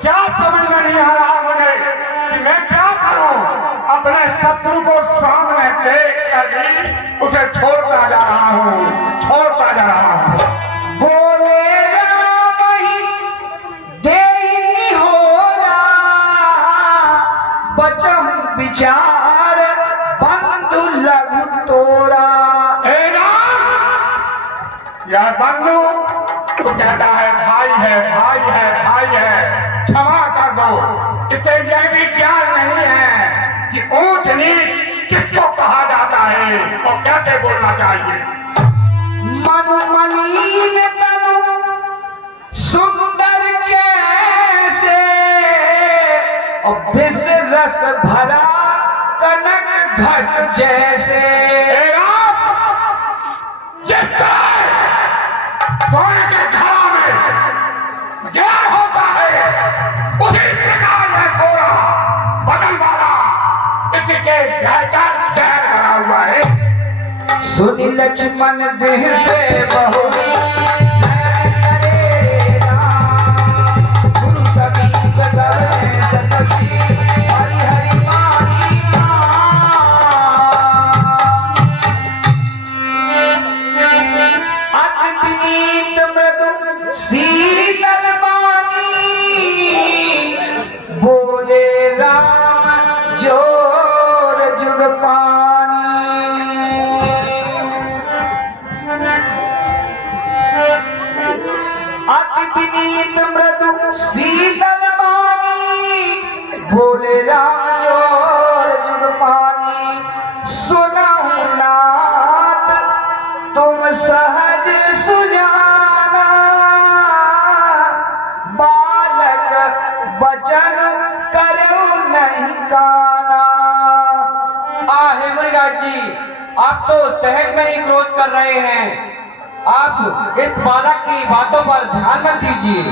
क्या समझ में नहीं आ रहा मुझे कि मैं क्या करूं। अपने शत्रु को सामने देख कर भी उसे छोड़ता जा रहा हूं, छोड़ता जा रहा हूं। बोले राम ही देहि होला बचहु विचार बंधु लघु तोरा। ए राम, यह बंधु तो कहता है भाई है, भाई है, भाई है, क्षमा कर दो। इसे यह भी ज्ञान नहीं है कि ऊंच नीच किसको कहा जाता है और कैसे बोलना चाहिए? मन मलिन तनु सुंदर कैसे, और विष रस भरा कनक घट जैसे। जिस तरह सोने के घड़ा में जहर होता है, उसी प्रकार है गोरा बदन वाला, इसके भीतर जहर भरा हुआ है। सुनि लक्ष्मण देह से बहुरी गुरु समीप गए सतती हरि हरि मानी अति विनीत मृदु शीतल वाणी, बोले राम जोर जुग पानी। अति विनीत मृदु शीतल वाणी, बोले राम जोर जुग पानी। सुनहु नाथ तुम सहज सुजाना, बालक बचन करो नहीं काना। आहे मुनिराज जी, आप तो सहज में ही क्रोध कर रहे हैं। आप इस बालक की बातों पर ध्यान मत दीजिए।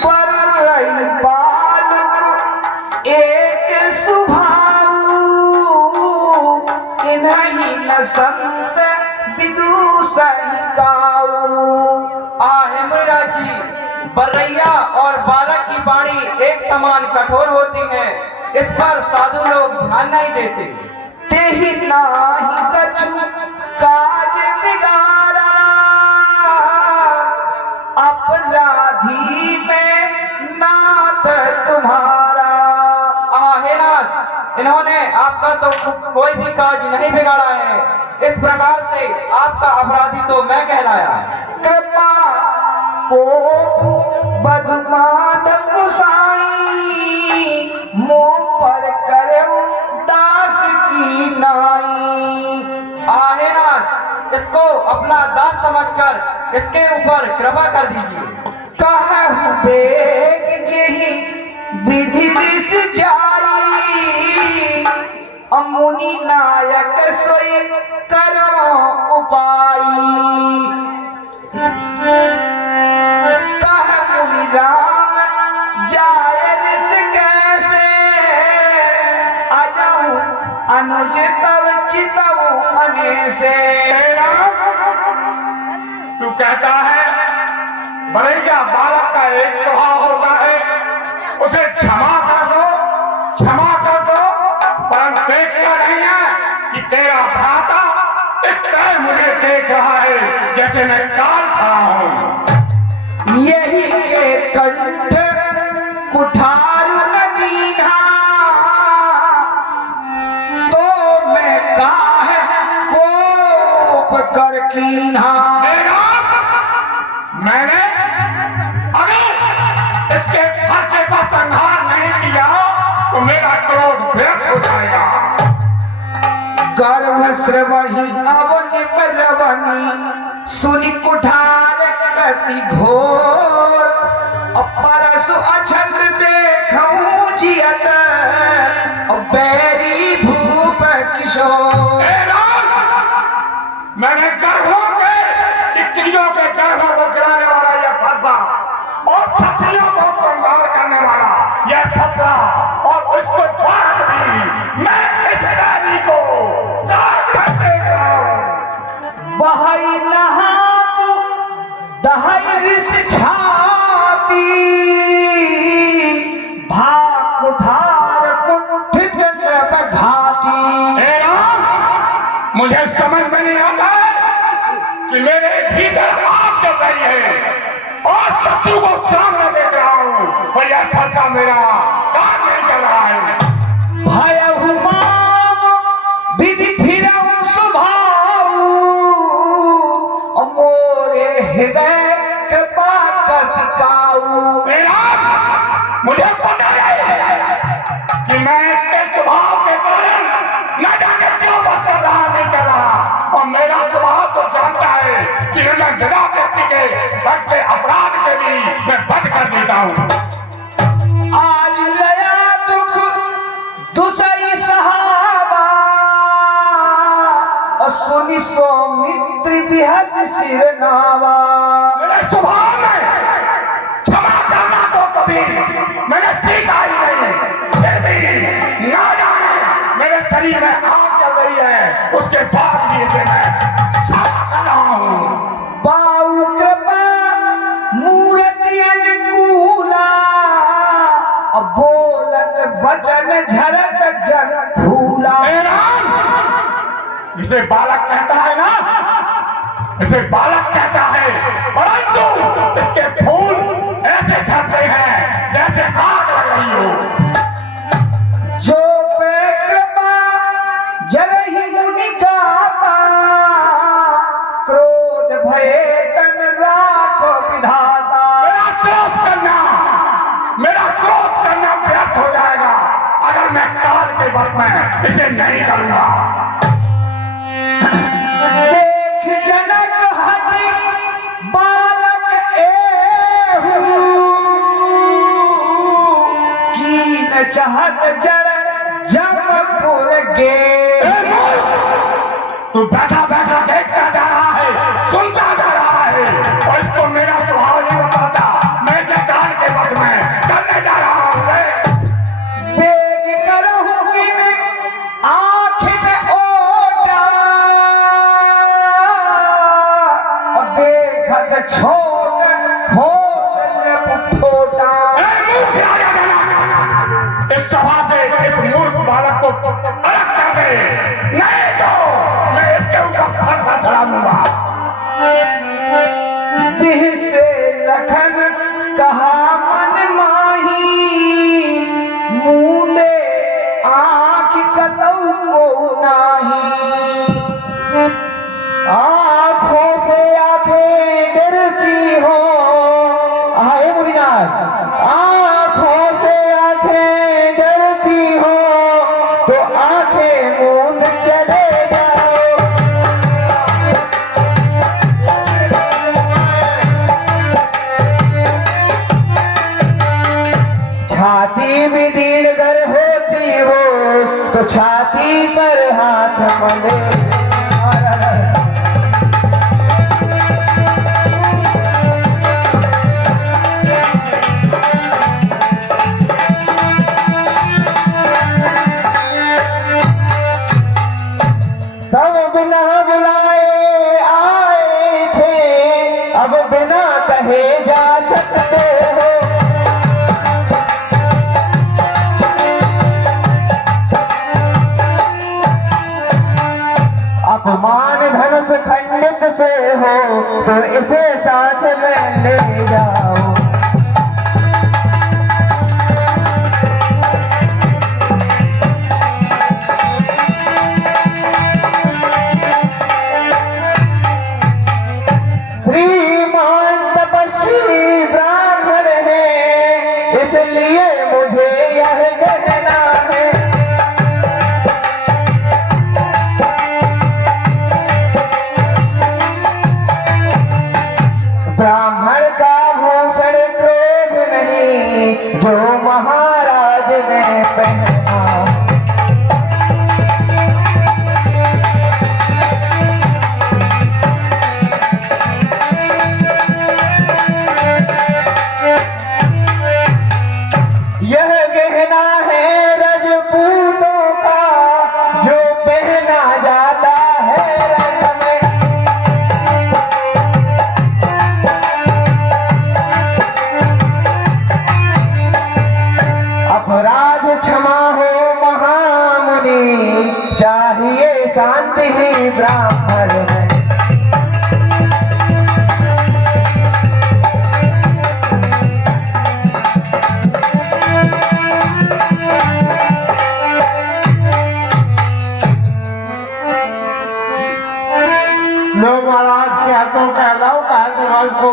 बरई बालक एक सुभाऊ, इन्हीं न संत विदूषण गाऊ। आहे मुनिराज जी, बर्रैया और बालक की वाणी एक समान कठोर होती है, इस पर साधु लोग ध्यान नहीं देते। तेहि नाही कछु काज बिगाड़ा, अपराधी में नाथ तुम्हारा। आहे नाथ, इन्होंने आपका तो कोई भी काज नहीं बिगाड़ा है, इस प्रकार से आपका अपराधी तो मैं कहलाया। कृपा को बदमाद गुसाई, मोह पर करो दास की नाई। आहे नाथ, इसको अपना दास समझकर इसके ऊपर कृपा कर दीजिए। कहु बेग जेहि विधि विष जाई, मुनि नायक सोई करो उपाई। कह मुनि राम जाय ऋष कैसे, अजहु अनुज तव चितऊ अनेसे। तू कहता है बरैया बालक का एक स्वभाव होता है, उसे क्षमा कर दो, क्षमा कर दो, परंतु देखता नहीं है कि तेरा भ्राता इस तरह मुझे देख रहा है जैसे मैं काल खड़ा हूं। यही के कंठ कुठार न दीन्हा, तो मैं काहे कोप कर कीन्हा। मैंने अगर इसके फरसे का संहार नहीं किया तो मेरा क्रोध व्यक्त हो जाएगा। गर्भ स्रवही अवनि परवनी, सुनि कुठार कति घोर, परसु अछत देखऊं जियत, बैरी भूप किशोर। मैंने गर्भों के स्त्रियों के गर्भों को गिराने वाला यह फरसा और क्षत्रियों को संहार करने वाला यह फतरा और उसको बाद भी मैं इस बैरी को साथ में देख रहा हूं। बहाई नहात दहाई रिस छाती, भाग कुठार कुंठित घाती। मुझे समझ में नहीं आता कि मेरे भीतर आग चल रही है और शत्रु को सामने देख रहा हूं और यह फरसा मेरा काम नहीं कर रहा है। भयहु माम विधि फिरहु स्वभाव, मोरे हृदय कृपा कसिकाऊ। मुझे पता है कि मैं इसके स्वभाव के बारे कि मैं बिना व्यक्ति के बढ़ते अपराध के भी मैं बंद कर देता हूँ। आज लया दुख दुसई सहाबा और सुनी सौमित्र बिहस सिर नावा। मेरे स्वभाव में क्षमा करना तो कभी मैंने सीखा ही नहीं, फिर भी ना जाने मेरे शरीर में आग चल रही है, उसके बाद भी इसे मैं क्षमा कर रहा हूँ। बाऊ कृपा मूर्ति अनुकूला और बोलत वचन झरत जग फूला। हे राम, इसे बालक कहता है ना, इसे बालक कहता है, परंतु इसके फूल ऐसे झड़ते हैं जैसे आग लग रही हो। जो कृपा जरहि मुनि गापा क्रोध भय तन राखो विधाता। मेरा क्रोध करना व्यर्थ हो जाएगा अगर मैं काल के वश में इसे नहीं करूंगा। देख जनक हति बालक एहू कीन चाहत जर जमपुर गे। तू बैठा बैठा देखता जा रहा है, सुनता जा रहा है, और इसको मेरा स्वभाव नहीं बताता। मैं इसे काल के वश में करने जा रहा हूँ। बेग करहूँ आखिर ओटा और देखत छोट खोट फूटा। इस सभा से इस मूर्ख बालक को अलग कर दे, नहीं तो मैं इसके ऊपर फांसा चढ़ा दूंगा। बिह से लखन कहा मन माही मूले आँख कतऊ को नाही। आँखों से आंखें डरती हो, आए मुनिनाथ, आँखों से आंखें डरती हो तो आंखें मूंद चले जाओ। छाती भी दीर्घर होती हो तो छाती पर हाथ मले। तब बिना बुलाए आए थे, अब बिना कहे जा सकते हो। अपमान धनुष खंडित से हो तो इसे साथ में ले जाओ। श्रीमान तपस्वी ब्राह्मण है, इसलिए मुझे यह कहना है। ब्राह्मण का भूषण क्रोध नहीं, जो महाराज ने पहना। यह गहना है रजपूतों का, जो पहना जाता है रंग में। अपराध क्षमा हो महामुनि, चाहिए शांति ही ब्राह्मण में। लो महाराज क्या तो कह लो, को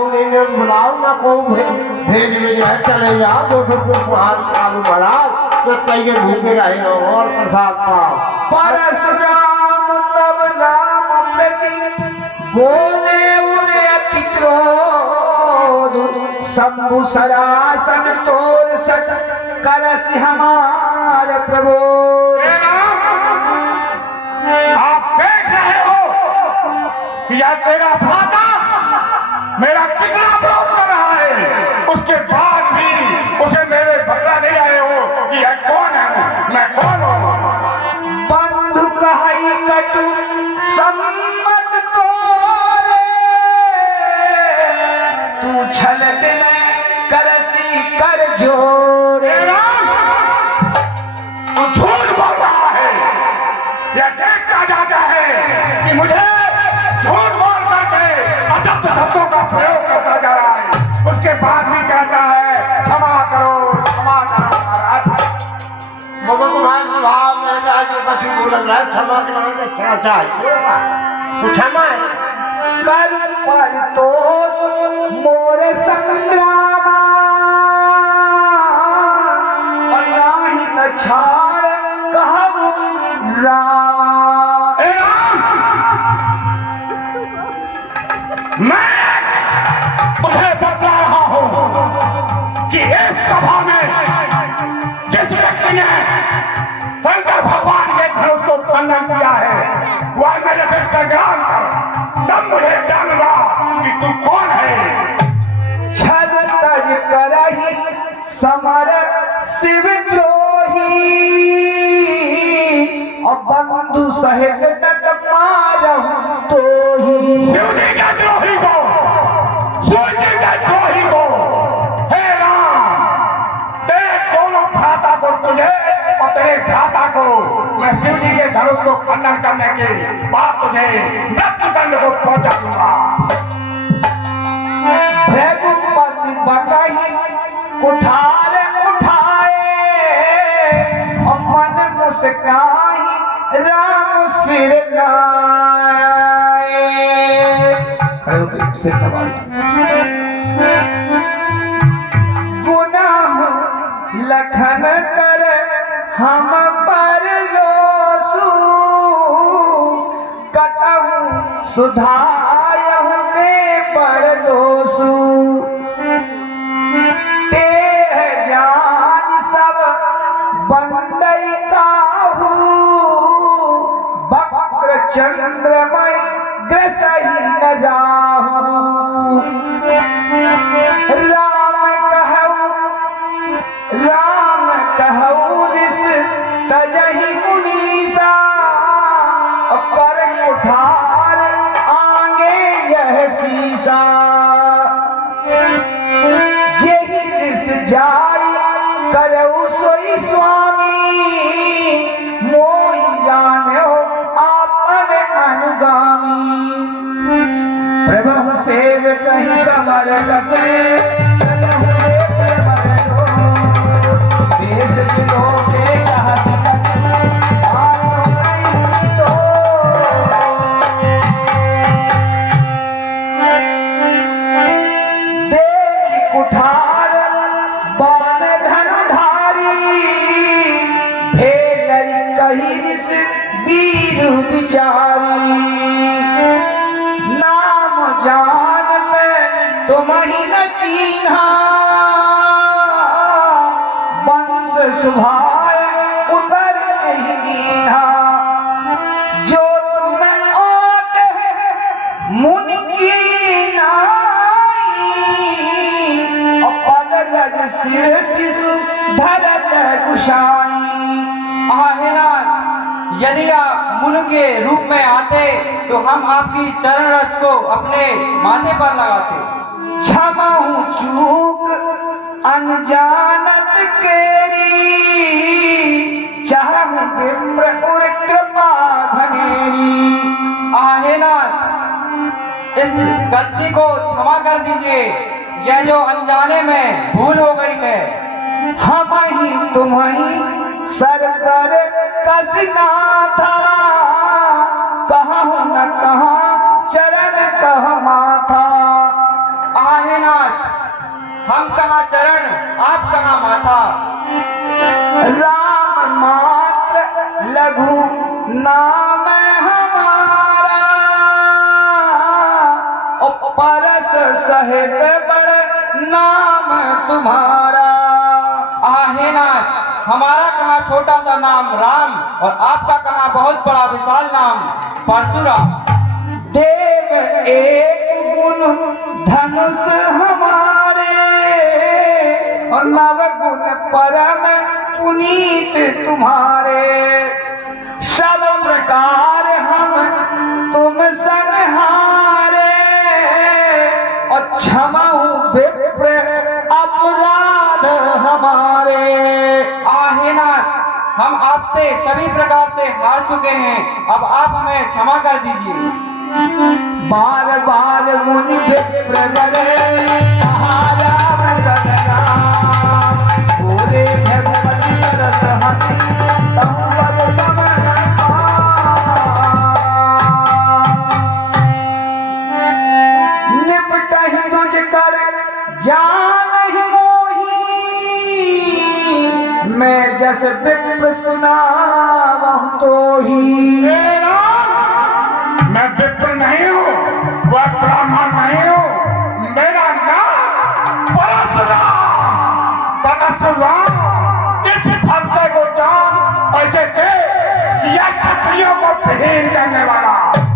बुलाओ ना को भेज में जाए चले जाओ, तो फिर हाथ चालू महाराज तो कई भूखे रहे और प्रसाद पाओ। परशुराम तब राम प्रति बोले उन्हें शंभु सरासन तोर सक करस हमार प्रभु। हे राम, आप देख रहे हो कि यह तेरा भाता मेरा कितना विरोध कर रहा है, उसके बाद भी उसे मेरे बदला नहीं आए हो कि यह कौन है, मैं कौन हूं। बंधु कहाई कटु सम्मत तोरे, तू छलत में करसी कर जोरे। हे राम, तू झूठ बोल रहा है। यह देखा जाता है कि मुझे झूठ बोल करके अशब्द शब्दों का प्रयोग करता जा रहा है, उसके बाद भी कहता है क्षमा करो महाराज। मुझे तुम्हारे स्वभाव में जाके कभी बोल रहा है क्षमा करना तो अच्छा चाहिए तो क्षमा कर पर तोष मोर संग्रामा, और नाही न छाड़ कहबू रामा। हे राम, मैं तुम्हें बतला रहा हूं कि इस सभा में जिस व्यक्ति ने शंकर भगवान के धनुष को खंडन किया है वह मेरे से संग्राम कर, तब मुझे जानूंगा कि तू कौन है। छल तज करही समर शिव द्रोही, और बंधु सहित तट मारहु तोही। शिव जी के द्रोही को, सूर्य जी के द्रोही को, हे राम, तेरे दोनों भ्राता को, तुझे और तेरे भ्राता को मैं शिव जी के धनुष को खंडन करने के बाद तुझे मृत्युदंड को पहुंचा दूंगा। रघुपति बकही कुठार उठाए, और मन मुस्काई राम सिर नाए। गुनाह लखन कर हम पर रोसू, कटहु सुधायहु ने पर दोसू। तेह जान सब बंदई काहू, वक्र चंद्रमय ग्रसही न जाहू। राम कहऊ रिस तजहि मुनीसा, कर कुठार आगे यह सीसा। जेहि रिस जाई करऊ सोई स्वामी, मोहि जानो आपन अनुगामी। प्रभु सेव कहीं समर कसे, देश दिलों के कहत देख कुठार बाण धनुधारी, भेलरी कही रिस वीर विचारी। नाम जान में तुम्हि न चीन्हा, वंश सुभाय उतर नहीं दीन्हा। जो तुम्हें आते मुनि की नाई, और पद रज सिर शिशु धरत कुशाई। यदि आप मुनि के रूप में आते तो हम आपकी चरण रज को अपने माथे पर लगाते। क्षमाहु चूक अनजानत केरी, चाहूं विम्र उर कृपा धनेरी। आहेनाथ, इस गलती को क्षमा कर दीजिए, यह जो अनजाने में भूल हो गई है। हम ही तुम्ही सर पर कसना था, कहूँ न कहाँ चरण कह माथा। आहेनाथ, हम कहाँ चरण आप कहाँ माथा। राम मात्र लघु नाम हमारा, और परस सहित बड़ नाम तुम्हारा। आहे नाथ, हमारा कहाँ छोटा सा नाम राम और आपका कहाँ बहुत बड़ा विशाल नाम परशुराम। देव एक गुण धनुष हमारे और नव गुण परम पुनीत तुम्हारे। सब प्रकार हम तुम संहारे और क्षमा विप्र अपराध हमारे। आहे नाथ, हम आपसे सभी प्रकार से हार चुके हैं, अब आप हमें क्षमा कर दीजिए। बार बार मुनि विप्र बने सहारा पूरे भगवती रस हसी तम पद समन निपटहि तुझ कर जान ही मोही। मैं जस विप्र सुनावहु तो ही। मैं विप्र नहीं हूँ, वह ब्राह्मण नहीं हूँ। मेरा नाम परशुराम। परशुराम इस फरसे को जान ऐसे दे कि यह क्षत्रियों को विहीन करने वाला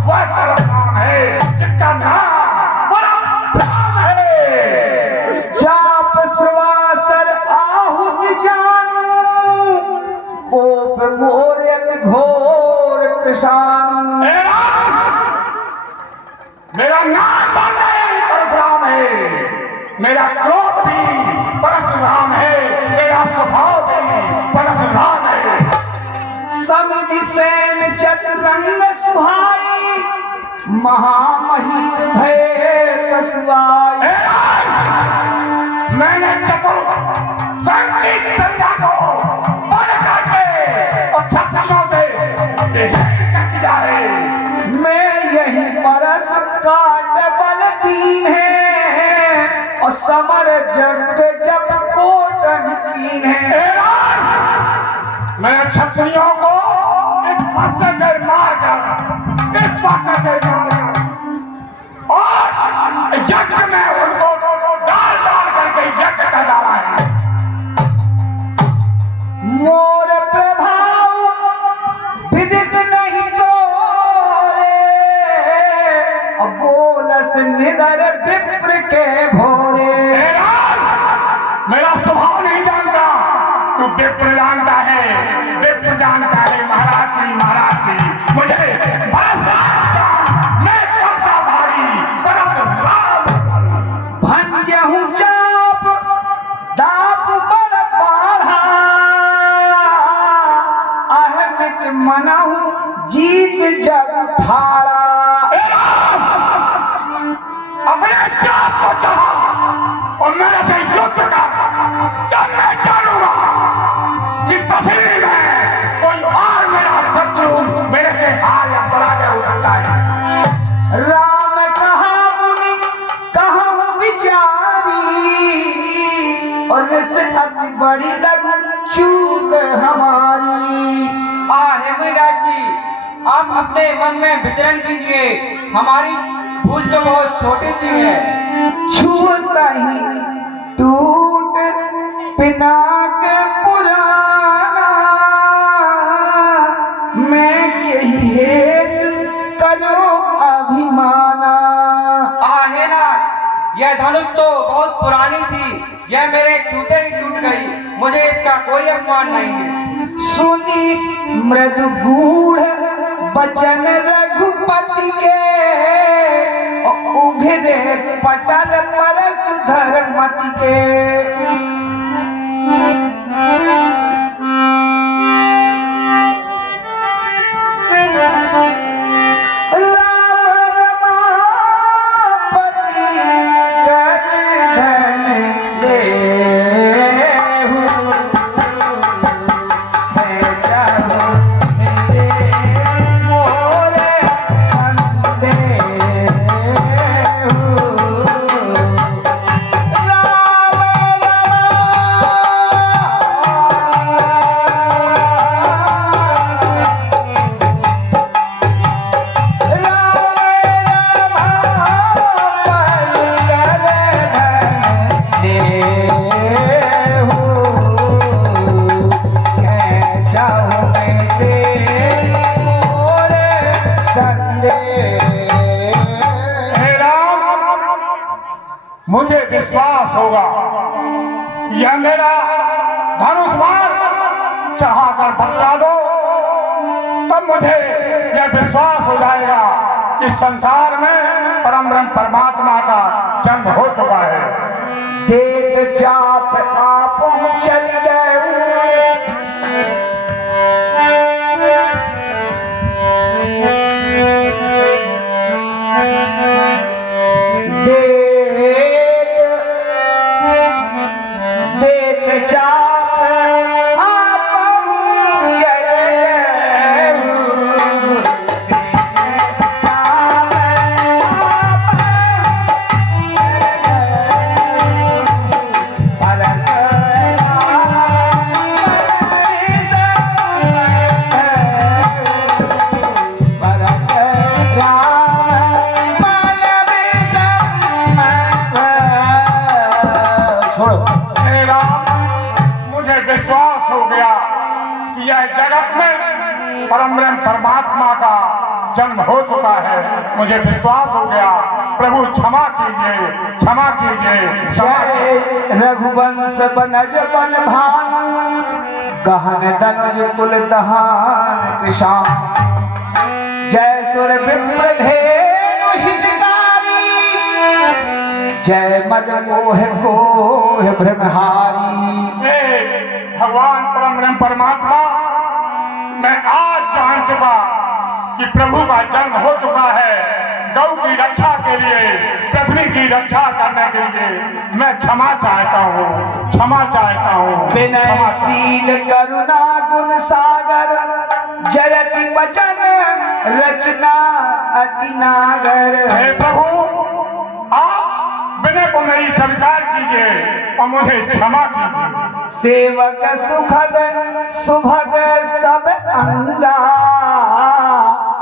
वह परशुराम है जिसका नाम परशुराम है। चाप सुवासर आहुति जानू कोप मोर अति घोर कृषाणु। मेरा नाम परशुराम है, मेरा क्रोध भी परशुराम है, मेरा स्वभाव भी परशुराम है। समिधि सेन चतुरंग सुहाई महामहिम भय पशुआई। मैंने चतुर संगीत संध्या को बंद करके और क्षत्रियों से विहीन कर दिया है। मैं यही परस काट बल दीन है और समर जग जब कोटन कीन है। मैं क्षत्रियों को इस पासे से मारकर और यज्ञ में उनको डाल डाल करके यज्ञ कर डाला है। मोर प्रभाव विदित नहीं तो बोलस निदर विप्र के भोरे। मेरा स्वभाव नहीं जानता, तू विप्र जानता है, विप्र जानता है। महाराज जी मुझे मैं पड़ता भारी भंजहु चाप दाप बल पाढ़ा अहमित मनहु जीत जग ठाड़ा। अपने जात को चढ़ा और मेरे से युद्ध कर, तब मैं जानूंगा कि पृथ्वी में कोई और मेरा शत्रु मेरे से हार या पराजय हो सकता है। राम कहा मुनि कहा विचारी और इससे अति बड़ी लघु चूक हमारी। आहे मुनिराज जी, आप अपने मन में विचरण कीजिए, हमारी भूल तो बहुत छोटी सी है। छूता ही टूट पिनाक पुराना मैं कही हेत करो अभिमाना। आहे नाथ, यह धनुष तो बहुत पुरानी थी, यह मेरे छूते ही टूट गई, मुझे इसका कोई अपमान नहीं है। सुनी मृदु गूढ़ बचन रघुपति के उघरे पटल पर सुधर मति के। राम मुझे विश्वास होगा यह मेरा धनुष बाण चढ़ाकर बतला दो, तब मुझे यह विश्वास हो जाएगा कि संसार में परम ब्रह्म परमात्मा का जन्म हो चुका है। देख चाप आप चल गए, देख चाप आप चल गए, चाप हे राम, मुझे विश्वास हो गया कि यह जगत में परम ब्रह्म परमात्मा का जन्म हो चुका है। मुझे विश्वास हो गया। प्रभु क्षमा कीजिए, क्षमा कीजिए, क्षमा जय रघुवंश बनज बन भानु, गहन दनुज कुल दहान कृषाण, जय सुर विप्र धेनु हितकारी, जय मद मोह कोह भ्रमहारी। हे भगवान परम ब्रह्म परमात्मा, मैं आज जान चुका कि प्रभु का जन्म हो चुका है। गौ की रक्षा के लिए, पृथ्वी की रक्षा करने के लिए मैं क्षमा चाहता हूँ, क्षमा चाहता हूँ। विनयशील करुणा गुण सागर, जयति वचन रचना अति नागर। हे प्रभु, आप विनय को मेरी स्वीकार कीजिए और मुझे क्षमा कीजिए। सेवक सुखद सुभग सब अंगा,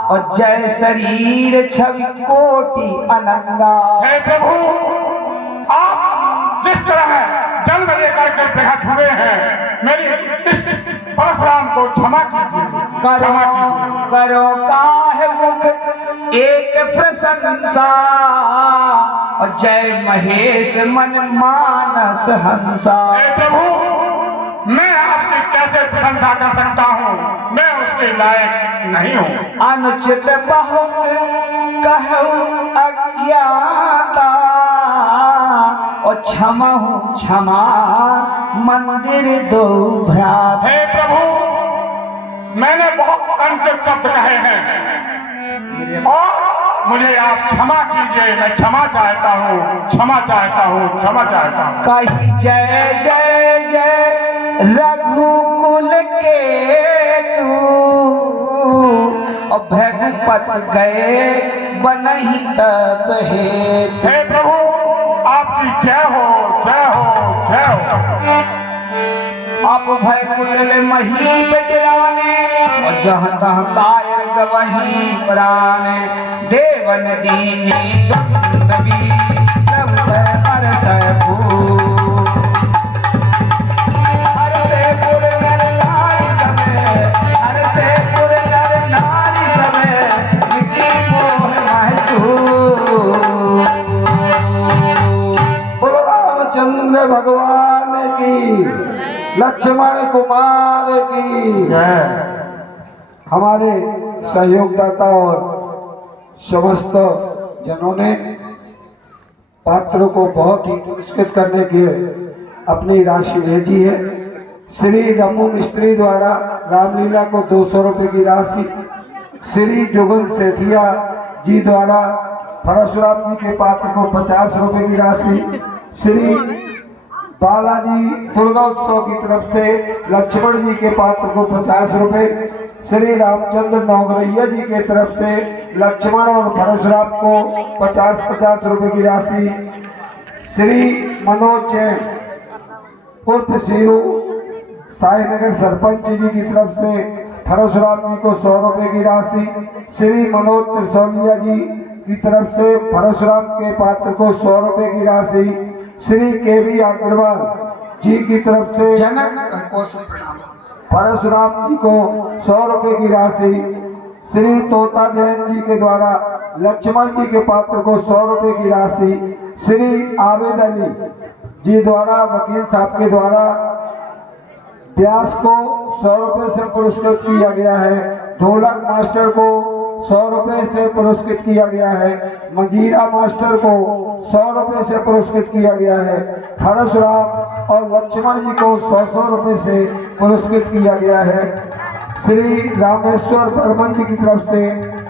और जय शरीर छवि कोटि अनंगा। हे प्रभु, आप जिस तरह जन्म लेकर के प्रकट हुए हैं, मेरी इस परशुराम को क्षमा कीजिए, करो क्षमा कीजिए। करो काहे मुख एक प्रशंसा, और जय महेश मन मानस हंसा। हे प्रभु, मैं आपकी कैसे प्रशंसा कर सकता हूँ? मैं उसके लायक नहीं हूँ। अनुचित बहुत कहूँ अज्ञाता, और क्षमा हूँ क्षमा मंदिर दो भ्राता। हे प्रभु, मैंने बहुत अनुचित शब्द कहे हैं और मुझे आप क्षमा कीजिए। मैं क्षमा चाहता हूँ, क्षमा चाहता हूँ, क्षमा चाहता हूँ। कही जय जय जय रघुकुल के तू, और भगपत गए बनहि तप हेतु। हे प्रभु, आपकी जय हो, जय हो, जय हो। आप भय कुंडल मही बिटराने, और जहाँ तहाँ कायर गवही प्राणे। देवन दीनी दुंदवी सब बरस फूल, हर से पुर नर नारी समय, हर से पुर नर नारी समय, मिटी मोह महसूस। बोलो रामचंद्र भगवान की, लक्ष्मण कुमार की जय। हमारे सहयोगदाता और समस्त जनों ने पात्र को बहुत ही पुरस्कृत करने के अपनी राशि भेजी है। श्री रमू मिस्त्री द्वारा रामलीला को 200 रुपये की राशि, श्री जुगल सेठिया जी द्वारा परशुराम जी के पात्र को 50 रुपये की राशि, श्री बालाजी दुर्गा उत्सव की तरफ से लक्ष्मण जी के पात्र को 50 रुपये, श्री रामचंद्र नौगरैया जी के तरफ से लक्ष्मण और परशुराम को 50-50 रुपये की राशि, श्री मनोज जैन उर्फ सीरू साईनगर सरपंच जी की तरफ से परशुराम जी को 100 रुपये की राशि, श्री मनोज त्रिशौलिया जी की तरफ से परशुराम के पात्र को 100 रुपये की राशि, श्री केवी अग्रवाल जी की तरफ से जनक को परशुराम जी को 100 रुपये की राशि, श्री तोता जैन जी के द्वारा लक्ष्मण जी के पात्र को 100 रुपये की राशि, श्री आबिद अली जी द्वारा, वकील साहब के द्वारा व्यास को 100 रुपए से पुरस्कृत किया गया है। ढोलक मास्टर को 100 रुपए से पुरस्कृत किया गया है। मंजीरा मास्टर को 100 रुपए से पुरस्कृत किया गया है। परशुराम और लक्ष्मण जी को 100 रुपए से पुरस्कृत किया गया है। श्री रामेश्वर बर्मन जी की तरफ से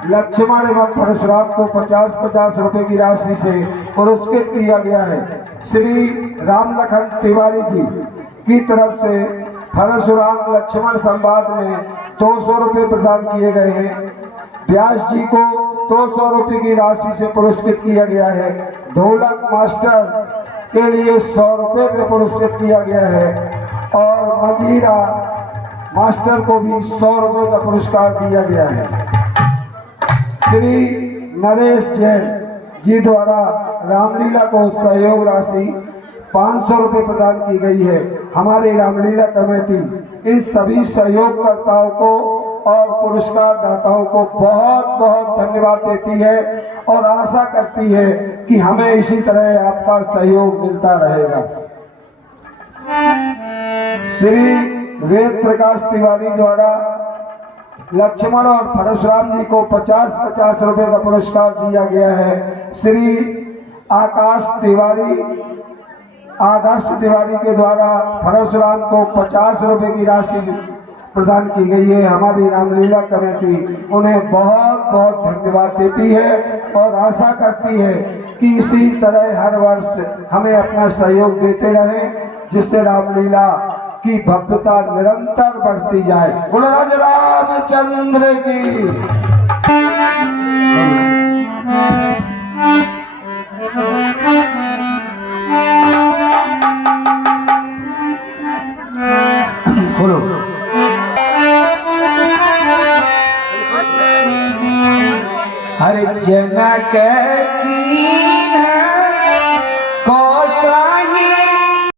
लक्ष्मण एवं परशुराम को 50-50 रुपए की राशि से पुरस्कृत किया गया है। श्री राम लखन तिवारी जी की तरफ से परशुराम लक्ष्मण संवाद में 200 रुपए प्रदान किए गए हैं। व्यास जी को 200 रुपए की राशि से पुरस्कृत किया गया है। ढोलक मास्टर के लिए 100 रुपए से पुरस्कृत किया गया है और मंजीरा मास्टर को भी 100 रुपए का पुरस्कार दिया गया है। श्री नरेश जैन जी द्वारा रामलीला को सहयोग राशि 500 रुपए प्रदान की गई है। हमारी रामलीला कमेटी इन सभी सहयोगकर्ताओं को और पुरस्कार दाताओं को बहुत बहुत धन्यवाद देती है और आशा करती है कि हमें इसी तरह आपका सहयोग मिलता रहेगा। श्री वेद प्रकाश तिवारी द्वारा लक्ष्मण और परशुराम जी को 50-50 रुपए का पुरस्कार दिया गया है। श्री आदर्श तिवारी के द्वारा परशुराम को 50 रुपए की राशि प्रदान की गई है। हमारी रामलीला कमेटी उन्हें बहुत बहुत धन्यवाद देती है और आशा करती है कि इसी तरह हर वर्ष हमें अपना सहयोग देते रहें, जिससे रामलीला की भव्यता निरंतर बढ़ती जाए। बोलो राजा रामचंद्र की। बोलो। हर जनक की